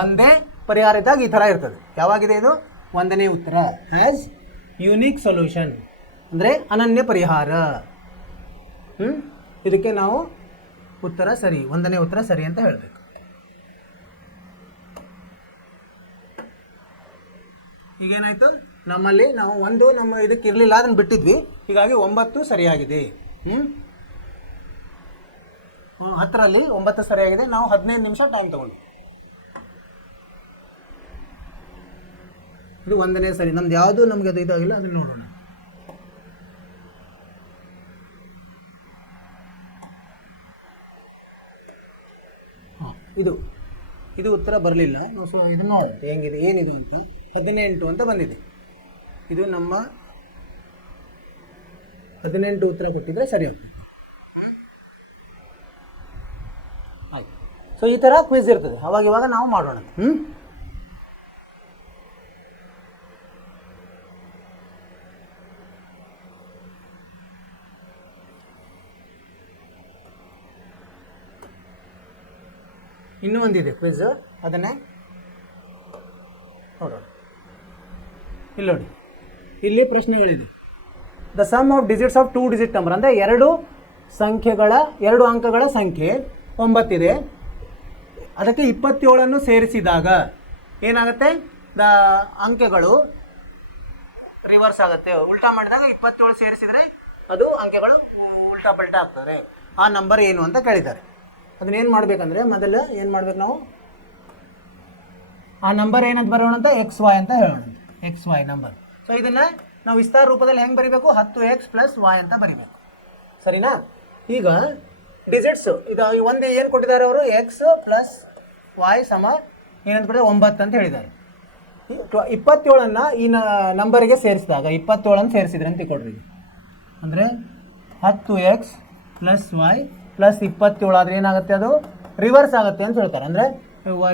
ಒಂದೇ ಪರಿಹಾರ ಇದ್ದಾಗ ಈ ಥರ ಇರ್ತದೆ. ಯಾವಾಗಿದೆ ಇದು? ಒಂದನೇ ಉತ್ತರ ಹ್ಯಾಸ್ ಯುನಿಕ್ ಸೊಲ್ಯೂಷನ್ ಅಂದರೆ ಅನನ್ಯ ಪರಿಹಾರ. ಇದಕ್ಕೆ ನಾವು ಉತ್ತರ ಸರಿ, ಒಂದನೇ ಉತ್ತರ ಸರಿ ಅಂತ ಹೇಳಬೇಕು. ಈಗೇನಾಯಿತು, ನಮ್ಮಲ್ಲಿ ನಾವು ಒಂದು ನಮ್ಮ ಇದಕ್ಕೆ ಇರಲಿಲ್ಲ ಅದನ್ನು ಬಿಟ್ಟಿದ್ವಿ, ಹೀಗಾಗಿ 9 ಸರಿಯಾಗಿದೆ. 10ರಲ್ಲಿ 9 ಸರಿಯಾಗಿದೆ. ನಾವು 15 ನಿಮಿಷ ಟೈಮ್ ತಗೊಂಡು ಇದು ಒಂದನೇ ಸರಿ. ನಮ್ದು ಯಾವುದು ನಮಗೆ ಅದು ಇದಾಗಿಲ್ಲ ಅದನ್ನು ನೋಡೋಣ. ಇದು ಉತ್ತರ ಬರಲಿಲ್ಲ. ನಾವು ಇದನ್ನು ನೋಡೋಣ ಹೆಂಗಿದೆ ಏನಿದು ಅಂತ. 18 ಅಂತ ಬಂದಿದೆ. ಇದು ನಮ್ಮ 18 ಉತ್ತರ ಕೊಟ್ಟಿದ್ರೆ ಸರಿ ಹೋಗ್ತದೆ. ಆಯ್ತು. ಸೊ ಈ ಥರ ಕ್ವಿಜ್ ಇರ್ತದೆ, ಅವಾಗ ಇವಾಗ ನಾವು ಮಾಡೋಣ. ಇನ್ನೂ ಒಂದಿದೆ ಕ್ವಿಜ್, ಅದನ್ನೇ ನೋಡೋಣ. ಇಲ್ಲಿ ನೋಡಿ, ಇಲ್ಲಿ ಪ್ರಶ್ನೆಗಳಿದೆ. The sum of digits of 2 digit number ಅಂದರೆ 2 ಅಂಕಗಳ ಸಂಖ್ಯೆ 9 ಇದೆ. ಅದಕ್ಕೆ 27 ಸೇರಿಸಿದಾಗ ಏನಾಗುತ್ತೆ? ದ ಅಂಕೆಗಳು ರಿವರ್ಸ್ ಆಗುತ್ತೆ. ಉಲ್ಟಾ ಮಾಡಿದಾಗ 27 ಸೇರಿಸಿದರೆ ಅದು ಅಂಕೆಗಳು ಉಲ್ಟಾ ಪಲ್ಟಾ ಆಗ್ತದೆ. ಆ ನಂಬರ್ ಏನು ಅಂತ ಕೇಳಿದ್ದಾರೆ. ಅದನ್ನೇನು ಮಾಡಬೇಕಂದ್ರೆ ಮೊದಲು ಏನು ಮಾಡ್ಬೇಕು ನಾವು, ಆ ನಂಬರ್ ಏನಂತ ಬರೋಣ ಅಂತ XY ಅಂತ ಹೇಳೋಣ. XY number. ಸೊ ಇದನ್ನು ನಾವು ವಿಸ್ತಾರ ರೂಪದಲ್ಲಿ ಹೆಂಗೆ ಬರೀಬೇಕು? 10x + y ಅಂತ ಬರೀಬೇಕು. ಸರಿನಾ? ಈಗ ಡಿಜಿಟ್ಸು ಇದು ಒಂದು ಏನು ಕೊಟ್ಟಿದ್ದಾರೆ ಅವರು, x + y ಸಮ ಏನಂತ ಬಿಡಿದ್ರೆ 9 ಅಂತ ಹೇಳಿದ್ದಾರೆ. 27 ಈ ನಂಬರಿಗೆ ಸೇರಿಸಿದಾಗ 27 ಸೇರಿಸಿದ್ರೆ ಅಂತ ಕೊಡ್ರಿ. ಅಂದರೆ 10x + y + 27 ಆದರೆ ಏನಾಗುತ್ತೆ? ಅದು ರಿವರ್ಸ್ ಆಗುತ್ತೆ ಅಂತ ಹೇಳ್ತಾರೆ. ಅಂದರೆ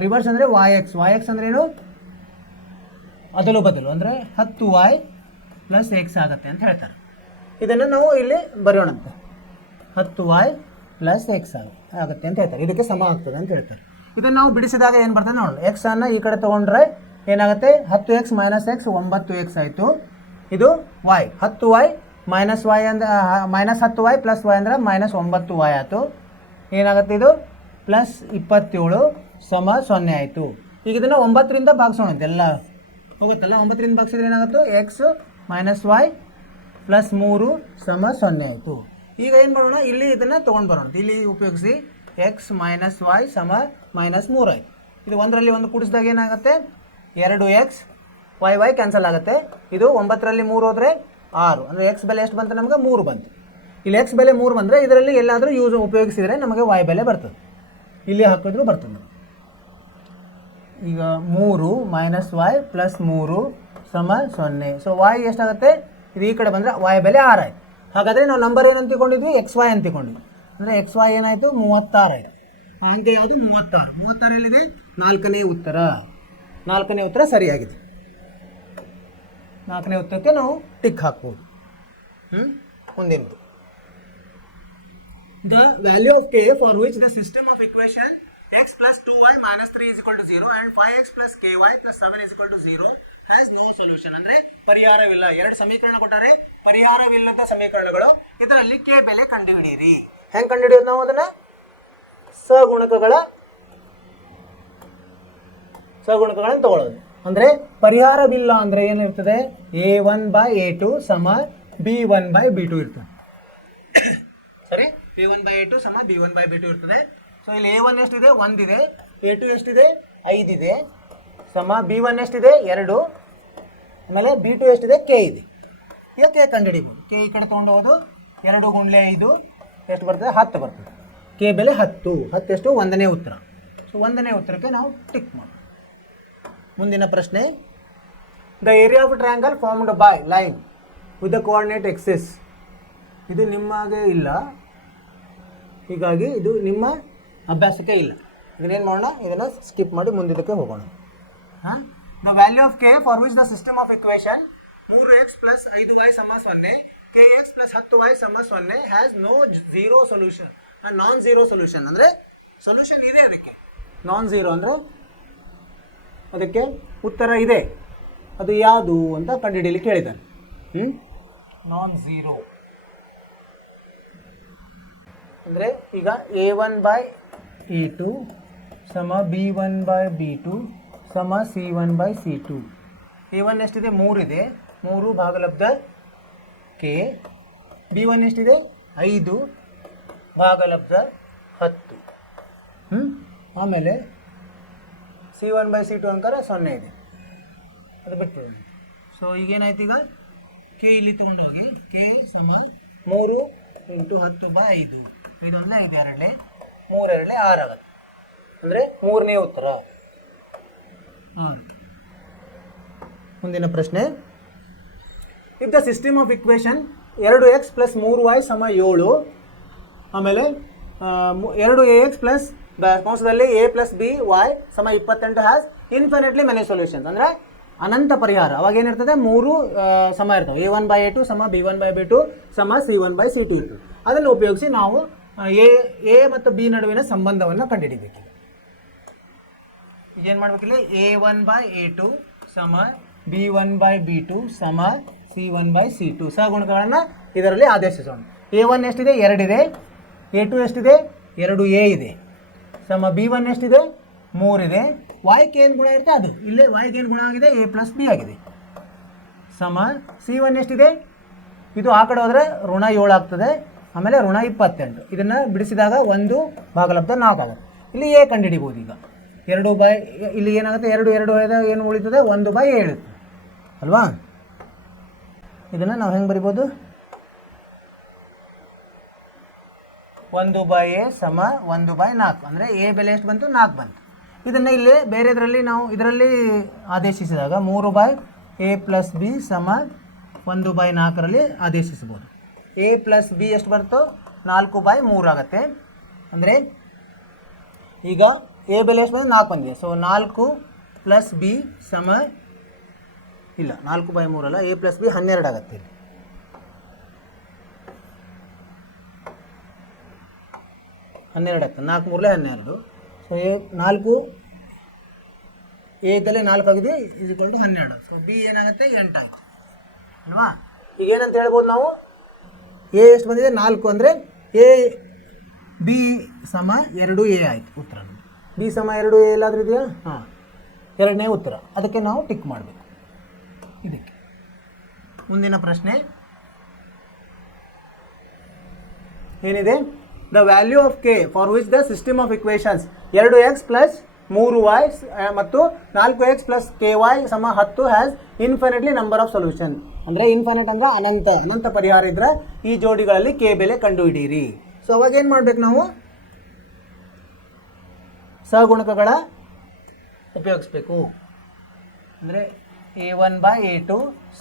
ರಿವರ್ಸ್ ಅಂದರೆ yx ಅಂದರೆ ಏನು? ಅದಲು ಬದಲು ಅಂದರೆ 10y + x ಆಗುತ್ತೆ ಅಂತ ಹೇಳ್ತಾರೆ. ಇದನ್ನು ನಾವು ಇಲ್ಲಿ ಬರೆಯೋಣಂತೆ. 10y + x ಆಗುತ್ತೆ ಅಂತ ಹೇಳ್ತಾರೆ. ಇದಕ್ಕೆ ಸಮ ಆಗ್ತದೆ ಅಂತ ಹೇಳ್ತಾರೆ. ಇದನ್ನು ನಾವು ಬಿಡಿಸಿದಾಗ ಏನು ಬರ್ತದೆ ನೋಡೋಣ. x ಅನ್ನು ಈ ಕಡೆ ತೊಗೊಂಡ್ರೆ ಏನಾಗುತ್ತೆ? 10x - x 9x ಆಯಿತು. ಇದು y 10y - y ಅಂದರೆ -10y + y ಅಂದರೆ -9y ಆಯಿತು. ಏನಾಗುತ್ತೆ? ಇದು +27 ಸಮ 0 ಆಯಿತು. ಈಗ ಇದನ್ನು 9ರಿಂದ ಭಾಗಿಸೋಣ. ಎಲ್ಲ ಹೋಗುತ್ತಲ್ಲ, 9ರಿಂದ ಭಾಗಿಸಿದ್ರೆ ಏನಾಗುತ್ತೆ? x - y + 3 ಸಮ 0 ಆಯಿತು. ಈಗ ಏನು ಮಾಡೋಣ, ಇಲ್ಲಿ ಇದನ್ನು ತೊಗೊಂಡು ಬರೋಣ. ಇಲ್ಲಿ ಉಪಯೋಗಿಸಿ x - y ಸಮ -3 ಆಯಿತು. ಇದು ಒಂದರಲ್ಲಿ ಒಂದು ಕೂಡಿಸಿದಾಗ ಏನಾಗುತ್ತೆ? 2x y ಕ್ಯಾನ್ಸಲ್ ಆಗುತ್ತೆ. ಇದು 9ರಲ್ಲಿ 3 ಹೋದರೆ 6 ಅಂದರೆ x ಬೆಲೆ ಎಷ್ಟು ಬಂತು? ನಮಗೆ 3 ಬಂತು. ಇಲ್ಲಿ x ಬೆಲೆ 3 ಬಂದರೆ ಇದರಲ್ಲಿ ಎಲ್ಲಾದರೂ ಉಪಯೋಗಿಸಿದರೆ ನಮಗೆ y ಬೆಲೆ ಬರ್ತದೆ. ಇಲ್ಲಿ ಹಾಕಿದ್ರು ಬರ್ತದೆ. ಈಗ 3 - y + 3 ಸಮ 0. ಸೊ y ಎಷ್ಟಾಗುತ್ತೆ? ಇದು ಈ ಕಡೆ ಬಂದರೆ y ಬೆಲೆ 6 ಆಯಿತು. ಹಾಗಾದರೆ ನಾವು ನಂಬರ್ ಏನಂತ ತಿಳ್ಕೊಂಡಿದ್ವಿ? XY ಅಂತ ತಿಳ್ಕೊಂಡಿದ್ವಿ. ಅಂದರೆ XY ಏನಾಯಿತು? 36 ಆಯಿತು. ಅಂಕೆ ಯಾವುದು? 36. 36 ಎಲ್ಲಿದೆ? 4ನೇ ಉತ್ತರ. 4ನೇ ಉತ್ತರ ಸರಿಯಾಗಿದೆ. 4ನೇ ಉತ್ತರಕ್ಕೆ ನಾವು ಟಿಕ್ ಹಾಕ್ಬೋದು. ಮುಂದಿನದು. The value of k for which the system of equation x + 2y - 3 = 0 and 5x + ky + 7 = 0 has no solution. ಅಂದರೆ ಪರಿಹಾರವಿಲ್ಲ. 2 ಸಮೀಕರಣ ಕೊಟ್ಟಾರೆ, ಪರಿಹಾರವಿಲ್ಲದ ಸಮೀಕರಣಗಳು. ಇದರಲ್ಲಿ k ಬೆಲೆ ಕಂಡುಹಿಡಿಯಿರಿ. ಹೆಂಗೆ ಕಂಡುಹಿಡಿಯೋದು ನಾವು ಅದನ್ನು? ಸಗುಣಕಗಳನ್ನು ತಗೊಳ್ಳೋದು. ಅಂದರೆ ಪರಿಹಾರವಿಲ್ಲ ಅಂದರೆ ಏನಿರ್ತದೆ, A1/A2 ಸಮ B1/B2 ಇರ್ತದೆ. ಸರಿ, B1/A2 ಸಮ B1/B2 ಇರ್ತದೆ. ಸೊ ಇಲ್ಲಿ A1 ಎಷ್ಟಿದೆ, 1 ಇದೆ. A2 ಎಷ್ಟಿದೆ, 5 ಇದೆ. ಸಮ B1 ಎಷ್ಟಿದೆ, 2. ಆಮೇಲೆ B2 ಎಷ್ಟಿದೆ, K ಇದೆ. ಈಗ K ಕಂಡುಹಿಡಿಬೋದು. K ಈ ಕಡೆ ತೊಗೊಂಡು ಹೋಗೋದು, 2 × 5 ಎಷ್ಟು ಬರ್ತದೆ, 10 ಬರ್ತದೆ. K ಬೆಲೆ 10. 10 ಎಷ್ಟು, 1ನೇ ಉತ್ತರ. ಸೊ 1ನೇ ಉತ್ತರಕ್ಕೆ ನಾವು ಟಿಕ್ ಮಾಡೋಣ. ಮುಂದಿನ ಪ್ರಶ್ನೆ, the area of triangle formed by line with the coordinate Axis. ಇದು ನಿಮಗೆ ಇಲ್ಲ, ಹೀಗಾಗಿ ಇದು ನಿಮ್ಮ ಅಭ್ಯಾಸಕ್ಕೆ ಇಲ್ಲ. ಇದನ್ನೇನು ಮಾಡೋಣ, ಇದನ್ನು ಸ್ಕಿಪ್ ಮಾಡಿ ಮುಂದಿದ್ದಕ್ಕೆ ಹೋಗೋಣ. The value of K for which the system of equation 3x + 5y = 0, kx + 10y = 0 has no zero solution. Non zero solution ಅಂದರೆ ಸೊಲ್ಯೂಷನ್ ಇದೆ, ಅದಕ್ಕೆ ನಾನ್ ಝೀರೋ ಅಂದರೆ ಅದಕ್ಕೆ ಉತ್ತರ ಇದೆ, ಅದು ಯಾವುದು ಅಂತ ಕಂಡುಹಿಡಿಯಲಿಕ್ಕೆ ಹೇಳಿದ್ದಾನೆ. ನಾನ್ ಝೀರೋ ಅಂದರೆ ಈಗ A1/A2 ಸಮ B1/B2 ಸಮ C1/C2. A1 ಎಷ್ಟಿದೆ, 3 ಇದೆ. 3 ಭಾಗಲಬ್ಧ K. B1 ಎಷ್ಟಿದೆ, 5 ಭಾಗಲಬ್ಧ 10. ಆಮೇಲೆ C1/C2 ಅಂಕರ 0 ಇದೆ, ಅದು ಬಿಟ್ಬಿಡೋಣ. ಸೊ ಈಗೇನಾಯ್ತು, ಈಗ K ಇಲ್ಲಿ ತೊಗೊಂಡು ಹೋಗಿ K ಸಮ 3 × 10/5. 5 ಅಂದರೆ 5 2 3 2 6 ಆಗುತ್ತೆ. ಅಂದರೆ 3ನೇ ಉತ್ತರ 6. ಮುಂದಿನ ಪ್ರಶ್ನೆ, if the system of equation 2x + 3y = 7, ಆಮೇಲೆ 2ax ಪ್ಲಸ್ ಕೌಂಸದಲ್ಲಿ a + b y = 28 has infinitely many solutions. ಅಂದರೆ ಅನಂತ ಪರಿಹಾರ. ಅವಾಗ ಏನಿರ್ತದೆ, 3 ಸಮ ಇರ್ತವೆ. A1/A2 ಸಮ B1/B2 ಸಮ C1/C2 ಇರ್ತದೆ. ಅದನ್ನು ಉಪಯೋಗಿಸಿ ನಾವು ಎ ಮತ್ತು ಬಿ ನಡುವಿನ ಸಂಬಂಧವನ್ನು ಕಂಡುಹಿಡಿಬೇಕು. ಈಗೇನು ಮಾಡಬೇಕಿಲ್ಲ, A1/A2 ಸಮ B1/B2 ಸಮ C1/C2 ಸಹಗುಣಕಗಳನ್ನು ಇದರಲ್ಲಿ ಆದೇಶಿಸೋಣ. A1 ಎಷ್ಟಿದೆ, 2 ಇದೆ. A2 ಎಷ್ಟಿದೆ, 2a ಇದೆ. ಸಮ B1 ಎಷ್ಟಿದೆ, 3 ಇದೆ. y-ಗೆ ಏನು ಗುಣ ಇರುತ್ತೆ, ಅದು ಇಲ್ಲೇ y-ಗೆ ಏನು ಗುಣ ಆಗಿದೆ, a + b ಆಗಿದೆ. ಸಮ C1 ಎಷ್ಟಿದೆ, ಇದು ಆ ಕಡೆ ಹೋದರೆ ಋಣ 7 ಆಗ್ತದೆ, ಆಮೇಲೆ ಋಣ 28. ಇದನ್ನು ಬಿಡಿಸಿದಾಗ 1 ಭಾಗಲಬ್ಧ 4 ಆಗುತ್ತೆ. ಇಲ್ಲಿ a ಕಂಡುಹಿಡಿಬೋದು. ಈಗ 2 ಇಲ್ಲಿ ಏನಾಗುತ್ತೆ, 2 ಏನು ಉಳಿತದೆ, 1/7 ಅಲ್ವಾ. ಇದನ್ನು ನಾವು ಹೆಂಗೆ ಬರಿಬೋದು, 1/a ಸಮ 1/4. ಅಂದರೆ a ಬೆಲೆ ಎಷ್ಟು ಬಂತು, 4 ಬಂತು. ಇದನ್ನು ಇಲ್ಲಿ ಬೇರೆದರಲ್ಲಿ ನಾವು ಇದರಲ್ಲಿ ಆದೇಶಿಸಿದಾಗ 3/a + b ಸಮ 1/4ರಲ್ಲಿ ಆದೇಶಿಸ್ಬೋದು. a + b ಎಷ್ಟು ಬರುತ್ತೋ, 4/3 ಆಗುತ್ತೆ. ಅಂದರೆ ಈಗ a ಬೆಲೆ ಎಷ್ಟು ಬಂದು 4 ಬಂದಿದೆ. ಸೊ 4 + b ಸಮ, ಇಲ್ಲ 4/3 ಅಲ್ಲ, a + b 12 ಆಗುತ್ತೆ. ಇಲ್ಲಿ 12 ಆಗ್ತದೆ. 4 × 3 = 12. ಸೊ 4 a ಇದ್ದಲ್ಲೇ 4 ಆಗಿದೆ, = 12. ಸೊ b ಏನಾಗುತ್ತೆ, 8 ಆಯಿತು ಅಲ್ವಾ. ಈಗ ಏನಂತ ಹೇಳ್ಬೋದು ನಾವು, a ಎಷ್ಟು ಬಂದಿದೆ, 4 ಅಂದರೆ b ಸಮ 2a ಆಯಿತು ಉತ್ತರ. b ಸಮ 2a ಎಲ್ಲಾದರೂ ಇದೆಯಾ, ಹಾಂ, 2ನೇ ಉತ್ತರ. ಅದಕ್ಕೆ ನಾವು ಟಿಕ್ ಮಾಡಬೇಕು. ಇದಕ್ಕೆ ಮುಂದಿನ ಪ್ರಶ್ನೆ ಏನಿದೆ, the value of K for which the system of equations 2x + 3y ಮತ್ತು 4x + ky = 10 has infinitely number of solution. ಅಂದರೆ ಇನ್ಫಿನಿಟ್ ಅಂದರೆ ಅನಂತ ಪರಿಹಾರ ಇದ್ದರೆ ಈ ಜೋಡಿಗಳಲ್ಲಿ ಕೆ ಬೆಲೆ ಕಂಡುಹಿಡಿಯಿರಿ. ಸೊ ಅವಾಗ ಏನು ಮಾಡಬೇಕು, ನಾವು ಸಹಗುಣಕಗಳ ಉಪಯೋಗಿಸ್ಬೇಕು. ಅಂದರೆ A1/A2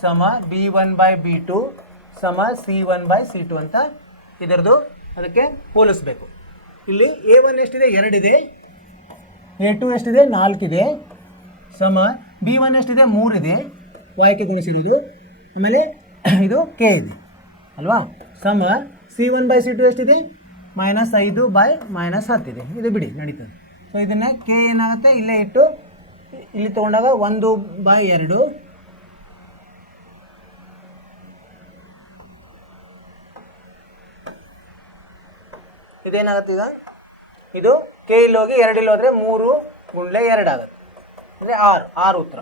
ಸಮ B1/B2 ಸಮ C1/C2 ಅಂತ ಇದರದು ಅದಕ್ಕೆ ಹೋಲಿಸ್ಬೇಕು. ಇಲ್ಲಿ A1 ಎಷ್ಟಿದೆ, 2 ಇದೆ. A2 ಎಷ್ಟಿದೆ, 4 ಇದೆ. ಸಮ B1 ಎಷ್ಟಿದೆ, 3 ಇದೆ. y-ಗೆ ಗುಣಿಸಿರುವುದು. ಆಮೇಲೆ ಇದು k ಇದೆ ಅಲ್ವಾ. ಸಮ C1/C2 ಎಷ್ಟಿದೆ, -5/-10 ಇದೆ. ಇದು ಬಿಡಿ, ನಡೀತದೆ. ಸೊ ಇದನ್ನು k ಏನಾಗುತ್ತೆ, ಇಲ್ಲೇ ಇಟ್ಟು ಇಲ್ಲಿ ತೊಗೊಂಡಾಗ 1/2 ಇದೇನಾಗುತ್ತೆ, ಈಗ ಇದು ಕೆ ಇಲ್ಲಿ ಹೋಗಿ 2 ಇಲ್ಲಿ ಹೋದರೆ 3 ಗುಂಡ್ಲೆ 2 ಆಗುತ್ತೆ, ಅಂದರೆ 6 ಉತ್ತರ.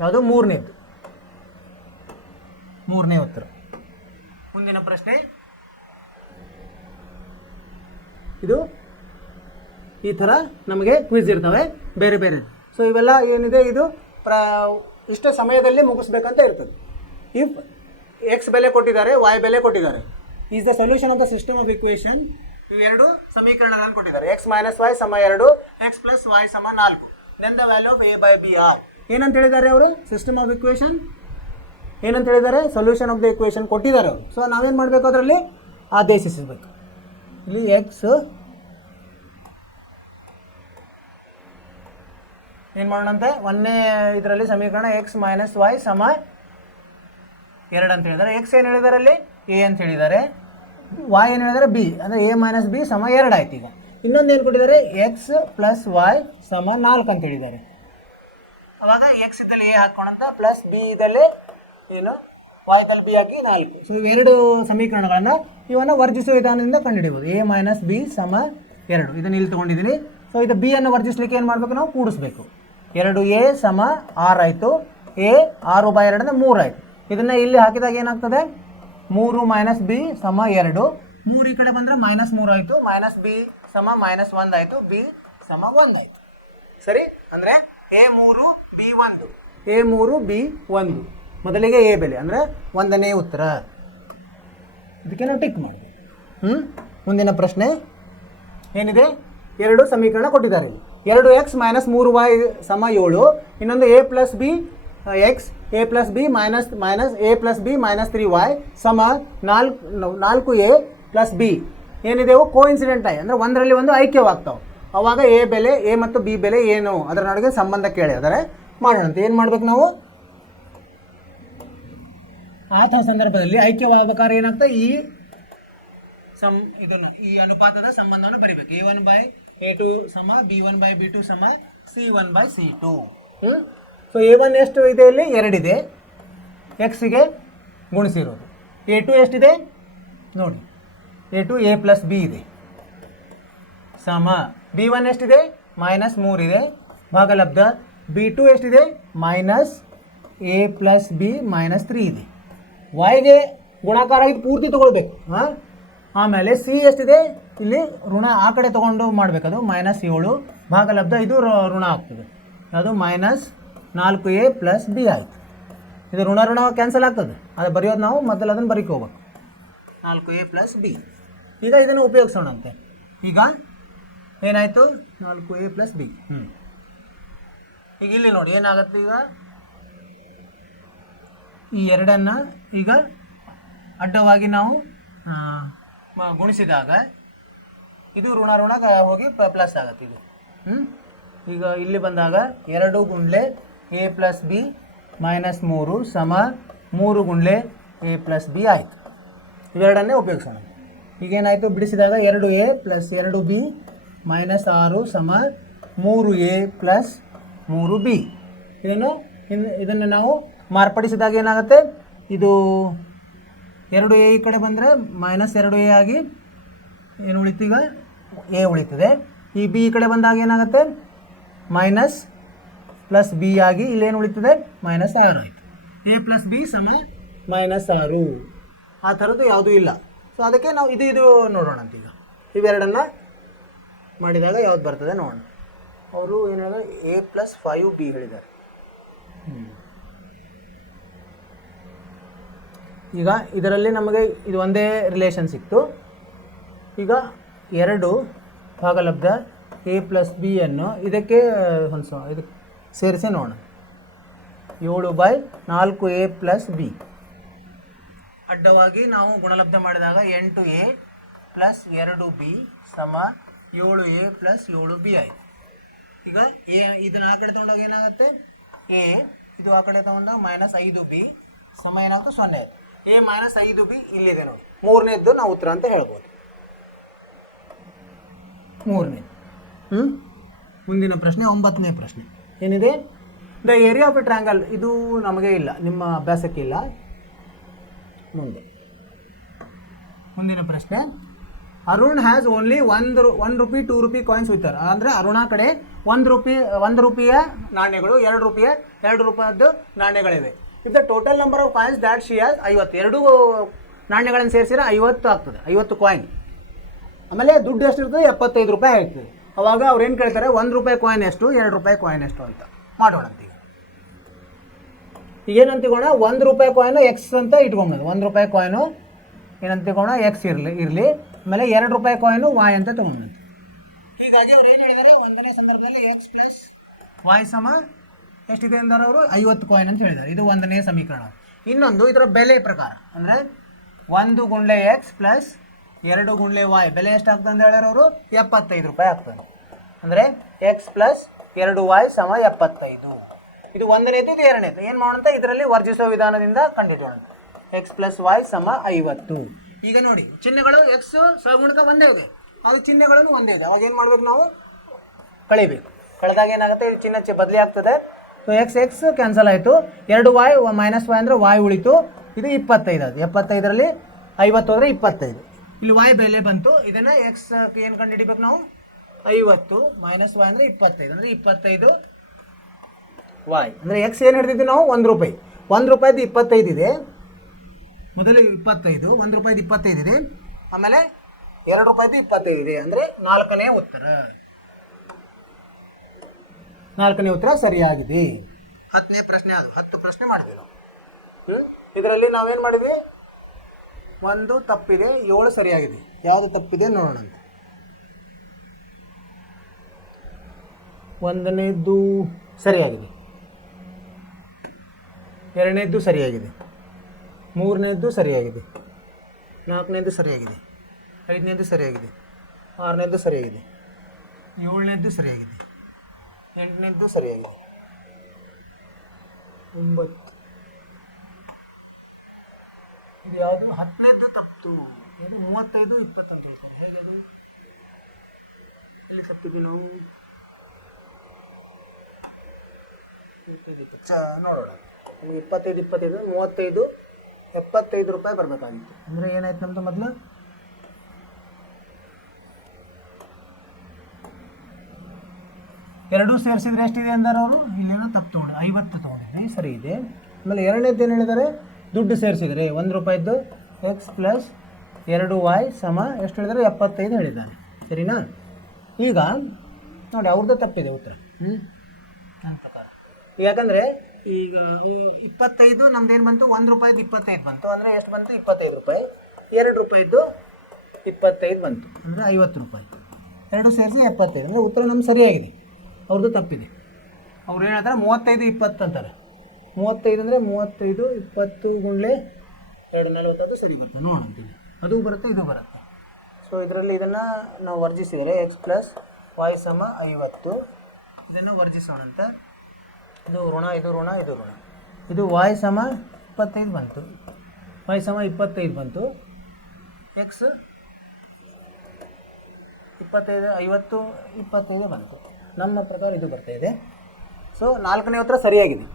ಯಾವುದು ಮೂರನೇ ಉತ್ತರ. ಮುಂದಿನ ಪ್ರಶ್ನೆ, ಇದು ಈ ಥರ ನಮಗೆ ಕ್ವಿಜ್ ಇರ್ತವೆ ಬೇರೆ ಬೇರೆ. ಸೊ ಇವೆಲ್ಲ ಏನಿದೆ ಇದು ಇಷ್ಟ ಸಮಯದಲ್ಲಿ ಮುಗಿಸ್ಬೇಕಂತ ಇರ್ತದೆ. ಇಫ್ ಎಕ್ಸ್ ಬೆಲೆ ಕೊಟ್ಟಿದ್ದಾರೆ, ವೈ ಬೆಲೆ ಕೊಟ್ಟಿದ್ದಾರೆ, is the solution of the system of equation. ಇವೆರಡು ಸಮೀಕರಣಗಳನ್ನು ಕೊಟ್ಟಿದ್ದಾರೆ. ಎಕ್ಸ್ ಮೈನಸ್ ವೈ ಸಮ 2, ಎಕ್ಸ್ ಪ್ಲಸ್ ವೈ ಸಮ 4. Then the value of a by b are. ಏನಂತ ಹೇಳಿದ್ದಾರೆ ಅವರು? ಸಿಸ್ಟಮ್ ಆಫ್ ಇಕ್ವೇಷನ್ ಏನಂತ ಹೇಳಿದ್ದಾರೆ? ಸೊಲ್ಯೂಷನ್ ಆಫ್ ದ ಇಕ್ವೇಷನ್ ಕೊಟ್ಟಿದ್ದಾರೆ ಅವರು. ಸೊ ನಾವೇನು ಮಾಡಬೇಕು? ಅದರಲ್ಲಿ ಆದೇಶಿಸಬೇಕು. ಇಲ್ಲಿ ಎಕ್ಸ್ ಏನು ಮಾಡೋಣಂತೆ, ಒಂದನೇ ಇದರಲ್ಲಿ ಸಮೀಕರಣ ಎಕ್ಸ್ ಮೈನಸ್ ವೈ ಸಮ 2 ಅಂತ ಹೇಳಿದ್ದಾರೆ. ಎಕ್ಸ್ ಏನು ಹೇಳಿದ್ದಾರೆ? ಅಲ್ಲಿ ಎ ಅಂತ ಹೇಳಿದ್ದಾರೆ. ವೈ ಏನು ಹೇಳಿದ್ದಾರೆ? ಬಿ, ಅಂದರೆ ಎ ಮೈನಸ್ ಬಿ ಸಮ 2 ಆಯ್ತು. ಈಗ ಇನ್ನೊಂದು ಏನು ಕೊಟ್ಟಿದ್ದಾರೆ? ಎಕ್ಸ್ ಪ್ಲಸ್ ವೈ ಸಮ 4 ಅಂತ ಹೇಳಿದ್ದಾರೆ. ಅವಾಗ ಎಕ್ಸ್ ಇದ್ದಲ್ಲಿ ಎ ಹಾಕೋಣಂತ, ಪ್ಲಸ್ ಬಿ ಇದ್ದಲ್ಲಿ ಏನು ವೈ ಇದ್ದಲ್ಲಿ ಬಿ ಹಾಕಿ 4. ಸೊ ಇವೆರಡು ಸಮೀಕರಣಗಳನ್ನು ಇವನ್ನು ವರ್ಜಿಸುವ ವಿಧಾನದಿಂದ ಕಂಡುಹಿಡಿಯಬಹುದು. ಎ ಮೈನಸ್ ಬಿ ಸಮ 2 ಇದನ್ನು ಇಲ್ಲಿ ತೊಗೊಂಡಿದ್ದೀನಿ. ಸೊ ಇದು ಬಿ ಅನ್ನು ವರ್ಜಿಸ್ಲಿಕ್ಕೆ ಏನು ಮಾಡಬೇಕು? ನಾವು ಕೂಡಿಸ್ಬೇಕು. 2a ಸಮ 6 ಆಯಿತು. ಎ 6/2 3 ಆಯಿತು. ಇದನ್ನು ಇಲ್ಲಿ ಹಾಕಿದಾಗ ಏನಾಗ್ತದೆ? 3 ಮೈನಸ್ ಬಿ ಸಮ 2. 3 ಈ ಕಡೆ ಬಂದರೆ -3 ಆಯಿತು. ಮೈನಸ್ ಬಿ ಸಮ -1 ಆಯಿತು. ಬಿ ಸಮ 1 ಆಯಿತು. ಸರಿ, ಅಂದರೆ A3B1 ಮೊದಲಿಗೆ ಎ ಬೆಲೆ ಅಂದರೆ 1ನೇ ಉತ್ತರ. ಇದಕ್ಕೆ ನಾವು ಟಿಕ್ ಮಾಡಬೇಕು. ಮುಂದಿನ ಪ್ರಶ್ನೆ ಏನಿದೆ? 2 ಸಮೀಕರಣ ಕೊಟ್ಟಿದ್ದಾರೆ. 2x ಮೈನಸ್ 3y ಸಮ 7. ಇನ್ನೊಂದು a plus B X A plus B minus A plus B minus 3y ಸಮ 4a ಪ್ಲಸ್ ಬಿ. ಏನಿದೆವು? ಕೋಇನ್ಸಿಡೆಂಟ್ ಆಗಿ ಅಂದರೆ ಒಂದರಲ್ಲಿ ಒಂದು ಐಕ್ಯವಾಗ್ತಾವೆ. ಅವಾಗ ಎ ಬೆಲೆ, ಎ ಮತ್ತು ಬಿ ಬೆಲೆ ಏನು ಅದರ ನಡುವೆ ಸಂಬಂಧ ಕೇಳಿ ಅದರ ಮಾಡೋಣಂತೆ. ಏನು ಮಾಡ್ಬೇಕು ನಾವು? ಆ ಸಂದರ್ಭದಲ್ಲಿ ಐಕ್ಯವಾಗಬೇಕಾದ್ರೆ ಏನಾಗ್ತದೆ? ಇದನ್ನು ಈ ಅನುಪಾತದ ಸಂಬಂಧವನ್ನು ಬರಿಬೇಕು. a1/a2 ಸಮ b1/b2 ಸಮ c1/c2. ಸೊ a1 ಎಷ್ಟು ಇದೆ? ಇಲ್ಲಿ 2 ಇದೆ, ಎಕ್ಸಿಗೆ ಗುಣಿಸಿರೋದು. a2 ಎಷ್ಟಿದೆ ನೋಡಿ? a2 a ಪ್ಲಸ್ ಬಿ ಇದೆ ಸಮ b1 ಎಷ್ಟಿದೆ? -3 ಇದೆ ಭಾಗಲಬ್ಧ. b2 ಎಷ್ಟಿದೆ? -a ಪ್ಲಸ್ ಬಿ -3 ಇದೆ. yಗೆ ಗುಣಾಕಾರ ಇದು ಪೂರ್ತಿ ತೊಗೊಳ್ಬೇಕು. ಆಮೇಲೆ ಸಿ ಎಷ್ಟಿದೆ? ಇಲ್ಲಿ ಋಣ ಆ ಕಡೆ ತೊಗೊಂಡು ಮಾಡಬೇಕದು. -7 ಭಾಗಲಬ್ಧ ಇದು ಋಣ ಆಗ್ತದೆ. ಅದು -4a ಪ್ಲಸ್ ಬಿ ಆಯಿತು. ಇದು ಋಣ ಕ್ಯಾನ್ಸಲ್ ಆಗ್ತದೆ. ಅದು ಬರೆಯೋದು ನಾವು ಮೊದಲು ಅದನ್ನು ಬರೀಕೋಬೇಕು. 4a plus B. ಈಗ ಇದನ್ನು ಉಪಯೋಗಿಸೋಣಂತೆ. ಈಗ ಏನಾಯಿತು? 4a plus B. ಈಗ ಇಲ್ಲಿ ನೋಡಿ ಏನಾಗುತ್ತೆ? ಈಗ ಈ ಎರಡನ್ನು ಈಗ ಅಡ್ಡವಾಗಿ ನಾವು ಗುಣಿಸಿದಾಗ ಇದು ಋಣ ಹೋಗಿ ಪ್ಲಸ್ ಆಗುತ್ತೆ. ಇದು ಈಗ ಇಲ್ಲಿ ಬಂದಾಗ 2 ಗುಂಡ್ಲೆ a ಪ್ಲಸ್ ಬಿ -3 ಸಮ 3 ಗುಂಡ್ಲೆ a ಪ್ಲಸ್ ಬಿ ಆಯಿತು. ಇವೆರಡನ್ನೇ ಉಪಯೋಗಿಸೋಣ. ಈಗೇನಾಯಿತು? ಬಿಡಿಸಿದಾಗ 2a ಪ್ಲಸ್ 2b -6 ಸಮ 3a ಪ್ಲಸ್ 3b. ಇದನ್ನು ನಾವು ಮಾರ್ಪಡಿಸಿದಾಗ ಏನಾಗುತ್ತೆ? ಇದು 2a ಈ ಕಡೆ ಬಂದರೆ -2a ಆಗಿ ಏನು ಉಳಿತು? ಈಗ a ಉಳಿತದೆ. ಈ b ಈ ಕಡೆ ಬಂದಾಗ ಏನಾಗುತ್ತೆ? ಮೈನಸ್ ಪ್ಲಸ್ ಬಿ ಆಗಿ ಇಲ್ಲೇನು ಉಳಿತದೆ? -6 ಆಯಿತು. a ಪ್ಲಸ್ ಬಿ ಸಮ -6. ಆ ಥರದ್ದು ಯಾವುದೂ ಇಲ್ಲ. ಸೊ ಅದಕ್ಕೆ ನಾವು ಇದು ನೋಡೋಣ ಅಂತ. ಈಗ ಇವೆರಡನ್ನು ಮಾಡಿದಾಗ ಯಾವ್ದು ಬರ್ತದೆ ನೋಡೋಣ. ಅವರು ಏನು ಹೇಳಿದ್ರೆ a ಪ್ಲಸ್ 5b ಹೇಳಿದ್ದಾರೆ. ಈಗ ಇದರಲ್ಲಿ ನಮಗೆ ಇದು ಒಂದೇ ರಿಲೇಷನ್ ಸಿಕ್ತು. ಈಗ 2 ಭಾಗಲಬ್ಧ a ಪ್ಲಸ್ ಬಿ ಅನ್ನು ಇದಕ್ಕೆ ಇದಕ್ಕೆ ಸೇರಿಸಿ ನೋಡೋಣ. 7/4a plus B. ಅಡ್ಡವಾಗಿ ನಾವು ಗುಣಲಬ್ಧ ಮಾಡಿದಾಗ 8a ಪ್ಲಸ್ 2b ಸಮ 7a ಪ್ಲಸ್ 7b ಆಯಿತು. ಈಗ ಇದನ್ನು ಆ ಕಡೆ ತೊಗೊಂಡಾಗ ಏನಾಗುತ್ತೆ? a ಇದು ಆ ಕಡೆ ತೊಗೊಂಡಾಗ -5b ಸಮ ಏನಾಗುತ್ತೆ? 0 ಆಯಿತು. a -5b ಇಲ್ಲಿದೆ ನೋಡಿ. ಮೂರನೇದ್ದು ನಾವು ಉತ್ತರ ಅಂತ ಹೇಳ್ಬೋದು. ಮೂರನೇದು. ಮುಂದಿನ ಪ್ರಶ್ನೆ 9ನೇ ಪ್ರಶ್ನೆ ಏನಿದೆ? The area of a triangle. ಇದು ನಮಗೆ ಇಲ್ಲ, ನಿಮ್ಮ ಅಭ್ಯಾಸಕ್ಕೆ ಇಲ್ಲ. ಮುಂದಿನ ಪ್ರಶ್ನೆ Arun has only one rupee 2 rupee coins with her. ಅಂದರೆ ಅರುಣ ಕಡೆ 1 ರೂಪಿಯ ನಾಣ್ಯಗಳು, 2 ರೂಪಾಯಿದ್ದು ನಾಣ್ಯಗಳಿವೆ. If the total number of coins that she has 50, ಎರಡೂ ನಾಣ್ಯಗಳನ್ನು ಸೇರಿಸಿದ್ರೆ 50 ಆಗ್ತದೆ, 50 ಕಾಯಿನ್. ಆಮೇಲೆ ದುಡ್ಡು ಎಷ್ಟು ಇರ್ತದೆ? 75 ರೂಪಾಯಿ ಆಗ್ತದೆ. ಅವಾಗ ಅವ್ರು ಏನು ಕೇಳ್ತಾರೆ, 1 ರೂಪಾಯಿ ಕಾಯಿನ್ ಎಷ್ಟು, 2 ರೂಪಾಯಿ ಕಾಯಿನ್ ಎಷ್ಟು ಅಂತ ಮಾಡೋಣ ಅಂತ. ಈಗ ಏನಂತಿಗೋಣ, 1 ರೂಪಾಯಿ ಕಾಯಿನು ಎಕ್ಸ್ ಅಂತ ಇಟ್ಕೊಂಬೋದು. 1 ರೂಪಾಯಿ ಕಾಯಿನು ಏನಂತಿಗೋಣ, ಎಕ್ಸ್ ಇರಲಿ. ಆಮೇಲೆ 2 ರೂಪಾಯಿ ಕಾಯಿನು ವಾಯ್ ಅಂತ ತೊಗೊಂಡಂತೆ. ಹೀಗಾಗಿ ಅವ್ರು ಏನು ಹೇಳಿದ್ದಾರೆ, ಒಂದನೇ ಸಂದರ್ಭದಲ್ಲಿ ಎಕ್ಸ್ ಪ್ಲಸ್ ವಾಯ್ ಸಮ ಎಷ್ಟಿದೆ ಅಂದರೆ ಅವರು 50 ಕಾಯಿನ್ ಅಂತ ಹೇಳಿದ್ದಾರೆ. ಇದು ಒಂದನೇ ಸಮೀಕರಣ. ಇನ್ನೊಂದು ಇದರ ಬೆಲೆ ಪ್ರಕಾರ ಅಂದರೆ 1 ಗುಂಡ್ಲೆ ಎಕ್ಸ್ ಪ್ಲಸ್ 2 ಗುಂಡ್ಲೆ ವಾಯ್ ಬೆಲೆ ಎಷ್ಟಾಗ್ತದೆ ಅಂತ ಹೇಳ್ಯಾರ ಅವರು, 75 ರೂಪಾಯಿ ಆಗ್ತದೆ. ಅಂದರೆ ಎಕ್ಸ್ ಪ್ಲಸ್ 2 ವಾಯ್ ಸಮ 75. ಇದು ಒಂದನೇದು, ಇದು ಎರಡನೇದು. ಏನು ಮಾಡೋಣ, ಇದರಲ್ಲಿ ವರ್ಜಿಸುವ ವಿಧಾನದಿಂದ ಕಂಡುಹಿಡಿಯೋಣ. ಎಕ್ಸ್ ಪ್ಲಸ್ ವಾಯ್ ಸಮ 50. ಈಗ ನೋಡಿ, ಚಿಹ್ನೆಗಳು ಎಕ್ಸ್ ಸಗುಣಕ ಒಂದೇ ಇದೆ, ಅದು ಚಿಹ್ನೆಗಳನ್ನು ಒಂದೇ ಇದೆ. ಅವಾಗ ಏನು ಮಾಡ್ಬೇಕು, ನಾವು ಕಳಿಬೇಕು. ಕಳೆದಾಗ ಏನಾಗುತ್ತೆ, ಇದು ಚಿಹ್ನೆ ಬದಲಿ ಆಗ್ತದೆ. ಸೊ ಎಕ್ಸ್ ಕ್ಯಾನ್ಸಲ್ ಆಯಿತು. 2 ವಾಯ್ ಮೈನಸ್ ವಾಯ್ ಅಂದರೆ ವಾಯ್ ಉಳಿತು. ಇದು 25 ಅದು. 75ರಲ್ಲಿ 50 ಹೋದರೆ 25. ಇಲ್ಲಿ ವಾಯ್ ಬೆಲೆ ಬಂತು. ಇದನ್ನು ಎಕ್ಸ್ ಏನು ಕಂಡು ಹಿಡಿಬೇಕು ನಾವು, 50 ಮೈನಸ್ ವಾಯ್ ಅಂದರೆ 25 ಅಂದರೆ 25 ವಾಯ್. ಅಂದರೆ ಎಕ್ಸ್ ಏನು ಹಿಡಿದಿದ್ದು ನಾವು, 1 ರೂಪಾಯಿ. 1 ರೂಪಾಯಿದು 25 ಇದೆ. ಮೊದಲು 25, 1 ರೂಪಾಯಿದು 25 ಇದೆ. ಆಮೇಲೆ 2 ರೂಪಾಯಿದು 25 ಇದೆ. ಅಂದರೆ 4ನೇ ಉತ್ತರ. 4ನೇ ಉತ್ತರ ಸರಿಯಾಗಿದೆ. 10ನೇ ಪ್ರಶ್ನೆ ಅದು. 10 ಪ್ರಶ್ನೆ ಮಾಡಿದ್ವಿ ನಾವು. ಇದರಲ್ಲಿ ನಾವೇನು ಮಾಡಿದ್ವಿ, 1 ತಪ್ಪಿದೆ, 7 ಸರಿಯಾಗಿದೆ. ಯಾವುದು ತಪ್ಪಿದೆ ನೋಡೋಣ ಅಂತ. 1ನೇದ್ದು ಸರಿಯಾಗಿದೆ, 2ನೇದ್ದು ಸರಿಯಾಗಿದೆ, 3ನೇದ್ದು ಸರಿಯಾಗಿದೆ, 4ನೇದ್ದು ಸರಿಯಾಗಿದೆ, 5ನೇದ್ದು ಸರಿಯಾಗಿದೆ, 6ನೇದ್ದು ಸರಿಯಾಗಿದೆ, 7ನೇದ್ದು ಸರಿಯಾಗಿದೆ, 8ನೇದ್ದು ಸರಿಯಾಗಿದೆ, 9 ಇದು ಯಾವುದು, 10ನೇದ್ದು ತಪ್ಪು. ಇದು 35, 20 ಅಂತ ಹೇಳ್ತಾರೆ. ಹೇಗೆ ಅದು, ಎಲ್ಲಿ ತಪ್ಪಿದ್ವಿ ನಾವು, ನೋಡೋಣ. ನಮಗೆ 25, 35, 75 ರೂಪಾಯಿ ಬರಬೇಕಾಗಿತ್ತು. ಅಂದರೆ ಏನಾಯ್ತು ನಮ್ಮದು, ಮೊದಲು ಎರಡೂ ಸೇರಿಸಿದ್ರೆ ಎಷ್ಟಿದೆ ಅಂದರೆ ಅವರು ಇಲ್ಲೇನೋ ತಪ್ಪು ತೊಗೊಂಡು 50 ತೊಗೊಂಡಿದ್ವಿ, ಸರಿ ಇದೆ. ಆಮೇಲೆ ಎರಡನೇದ್ದು ಏನು ಹೇಳಿದ್ದಾರೆ, ದುಡ್ಡು ಸೇರಿಸಿದರೆ 1 ರೂಪಾಯಿದ್ದು ಎಕ್ಸ್ ಪ್ಲಸ್ 2 ವಾಯ್ ಸಮ ಎಷ್ಟು ಹೇಳಿದರೆ 75 ಹೇಳಿದ್ದಾನೆ, ಸರಿನಾ. ಈಗ ನೋಡಿ, ಅವ್ರದ್ದು ತಪ್ಪಿದೆ ಉತ್ತರ ನನ್ನ ಪ್ರಕಾರ. ಯಾಕಂದರೆ ಈಗ 25 ನಮ್ದೇನು ಬಂತು, 1 ರೂಪಾಯಿದು 25 ಬಂತು. ಅಂದರೆ ಎಷ್ಟು ಬಂತು, 25 ರೂಪಾಯಿ. 2 ರೂಪಾಯಿದ್ದು 25 ಬಂತು, ಅಂದರೆ 50 ರೂಪಾಯಿ. ಎರಡು ಸೇರಿಸಿ 75. ಅಂದರೆ ಉತ್ತರ ನಮ್ಗೆ ಸರಿಯಾಗಿದೆ, ಅವ್ರದ್ದು ತಪ್ಪಿದೆ. ಅವ್ರು ಏನಂತಾರೆ 35, 20 ಅಂತಾರೆ. 35 ಅಂದರೆ 35, 20 ಗುಂಡ್ಲೆ 2 40 ಸರಿ ಬರುತ್ತೆ. ನೋಡಂತೀವಿ, ಅದು ಬರುತ್ತೆ, ಇದು ಬರುತ್ತೆ. ಸೊ ಇದರಲ್ಲಿ ಇದನ್ನು ನಾವು ವರ್ಜಿಸಿದರೆ ಎಕ್ಸ್ ಪ್ಲಸ್ ವಾಯ್ ಸಮ 50. ಇದನ್ನು ವರ್ಜಿಸೋಣಂತ. ಇದು ಋಣ, ಇದು ಋಣ, ಇದು ಋಣ. ಇದು ವಾಯ್ ಸಮ 25 ಬಂತು, ವಾಯ್ ಸಮ 25 ಬಂತು. ಎಕ್ಸ್ 25, 50, 25 ಬಂತು. ನಮ್ಮ ಪ್ರಕಾರ ಇದು ಬರ್ತಾಯಿದೆ. ಸೊ 4ನೇ ಉತ್ತರ ಸರಿಯಾಗಿದೆ.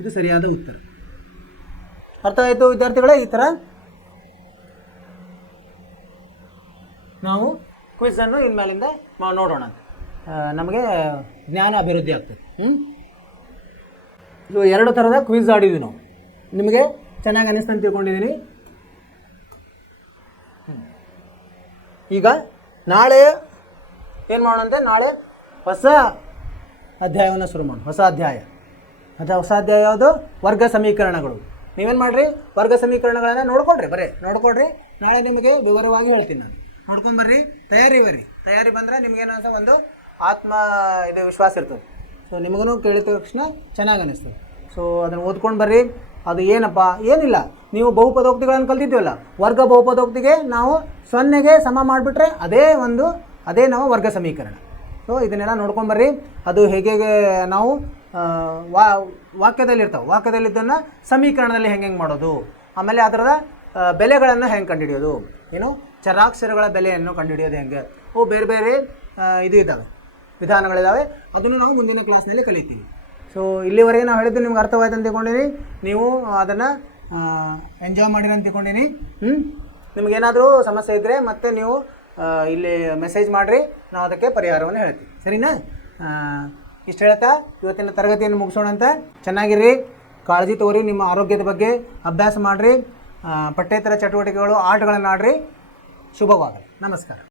ಇದು ಸರಿಯಾದ ಉತ್ತರ. ಅರ್ಥ ಆಯಿತು ವಿದ್ಯಾರ್ಥಿಗಳೇ. ಈ ಥರ ನಾವು ಕ್ವಿಝನ್ನು ಇನ್ಮೇಲಿಂದ ನೋಡೋಣ ಅಂತ, ನಮಗೆ ಜ್ಞಾನ ಅಭಿವೃದ್ಧಿ ಆಗ್ತದೆ. ಇದು 2 ಥರದ ಕ್ವಿಝ್ ಆಡಿದ್ವಿ ನಾವು. ನಿಮಗೆ ಚೆನ್ನಾಗಿ ಅನಿಸ್ತು ಅಂತ ತಿಳ್ಕೊಂಡಿದ್ದೀನಿ. ಈಗ ನಾಳೆ ಏನು ಮಾಡೋಣಂತೆ, ನಾಳೆ ಹೊಸ ಅಧ್ಯಾಯವನ್ನು ಶುರು ಮಾಡೋಣ. ಹೊಸ ಅಧ್ಯಾಯ ಯಾವುದು, ವರ್ಗ ಸಮೀಕರಣಗಳು. ನೀವೇನು ಮಾಡಿರಿ, ವರ್ಗ ಸಮೀಕರಣಗಳನ್ನು ನೋಡ್ಕೊಳ್ರಿ, ನೋಡ್ಕೊಳ್ರಿ. ನಾಳೆ ನಿಮಗೆ ವಿವರವಾಗಿ ಹೇಳ್ತೀನಿ ನಾನು. ನೋಡ್ಕೊಂಬರ್ರಿ, ತಯಾರಿ ಬಂದರೆ ನಿಮಗೇನಂತ ಒಂದು ಇದು ವಿಶ್ವಾಸ ಇರ್ತದೆ. ಸೊ ನಿಮಗೂ ಕೇಳಿದ ತಕ್ಷಣ ಚೆನ್ನಾಗಿ ಅನ್ನಿಸ್ತದೆ. ಸೊ ಅದನ್ನು ಓದ್ಕೊಂಡು ಬರ್ರಿ. ಅದು ಏನಪ್ಪ, ಏನಿಲ್ಲ, ನೀವು ಬಹುಪದೋಕ್ತಿಗಳನ್ನು ಕಲ್ತಿದ್ದೀವಲ್ಲ, ವರ್ಗ ಬಹುಪದೋಕ್ತಿಗೆ ನಾವು 0ಗೆ ಸಮ ಮಾಡಿಬಿಟ್ರೆ ಅದೇ ನಾವು ವರ್ಗ ಸಮೀಕರಣ. ಸೊ ಇದನ್ನೆಲ್ಲ ನೋಡ್ಕೊಂಬರ್ರಿ. ಅದು ಹೇಗೆ ನಾವು ವಾಕ್ಯದಲ್ಲಿದ್ದನ್ನು ಸಮೀಕರಣದಲ್ಲಿ ಹೆಂಗೆ ಮಾಡೋದು, ಆಮೇಲೆ ಅದರದ ಬೆಲೆಗಳನ್ನು ಹೆಂಗೆ ಕಂಡುಹಿಡಿಯೋದು, ಚರಾಕ್ಷರಗಳ ಬೆಲೆಯನ್ನು ಕಂಡುಹಿಡಿಯೋದು ಹೆಂಗೆ, ಬೇರೆ ಬೇರೆ ಇದು ಇದ್ದಾವೆ, ವಿಧಾನಗಳಿದ್ದಾವೆ. ಅದನ್ನು ನಾವು ಮುಂದಿನ ಕ್ಲಾಸ್ನಲ್ಲಿ ಕಲಿತೀವಿ. ಸೊ ಇಲ್ಲಿವರೆಗೆ ನಾವು ಹೇಳಿದ್ದು ನಿಮ್ಗೆ ಅರ್ಥವಾಯ್ತು ಅಂತ ತಿಳ್ಕೊಂಡಿನಿ. ನೀವು ಅದನ್ನು ಎಂಜಾಯ್ ಮಾಡಿರಿ ಅಂತ ತಿಳ್ಕೊಂಡಿನಿ. ನಿಮಗೇನಾದರೂ ಸಮಸ್ಯೆ ಇದ್ದರೆ ಮತ್ತೆ ನೀವು ಇಲ್ಲಿ ಮೆಸೇಜ್ ಮಾಡಿರಿ, ನಾವು ಅದಕ್ಕೆ ಪರಿಹಾರವನ್ನು ಹೇಳ್ತೀವಿ. ಸರಿನಾ? ಇಷ್ಟು ಹೇಳ್ತಾ ಇವತ್ತಿನ ತರಗತಿಯನ್ನು ಮುಗಿಸೋಣ ಅಂತ. ಚೆನ್ನಾಗಿರ್ರಿ, ಕಾಳಜಿ ತಗೋರಿ, ನಿಮ್ಮ ಆರೋಗ್ಯದ ಬಗ್ಗೆ ಅಭ್ಯಾಸ ಮಾಡಿರಿ, ಪಠ್ಯೇತರ ಚಟುವಟಿಕೆಗಳು ಆಟಗಳನ್ನು ಆಡ್ರಿ. ಶುಭವಾಗಲಿ. ನಮಸ್ಕಾರ.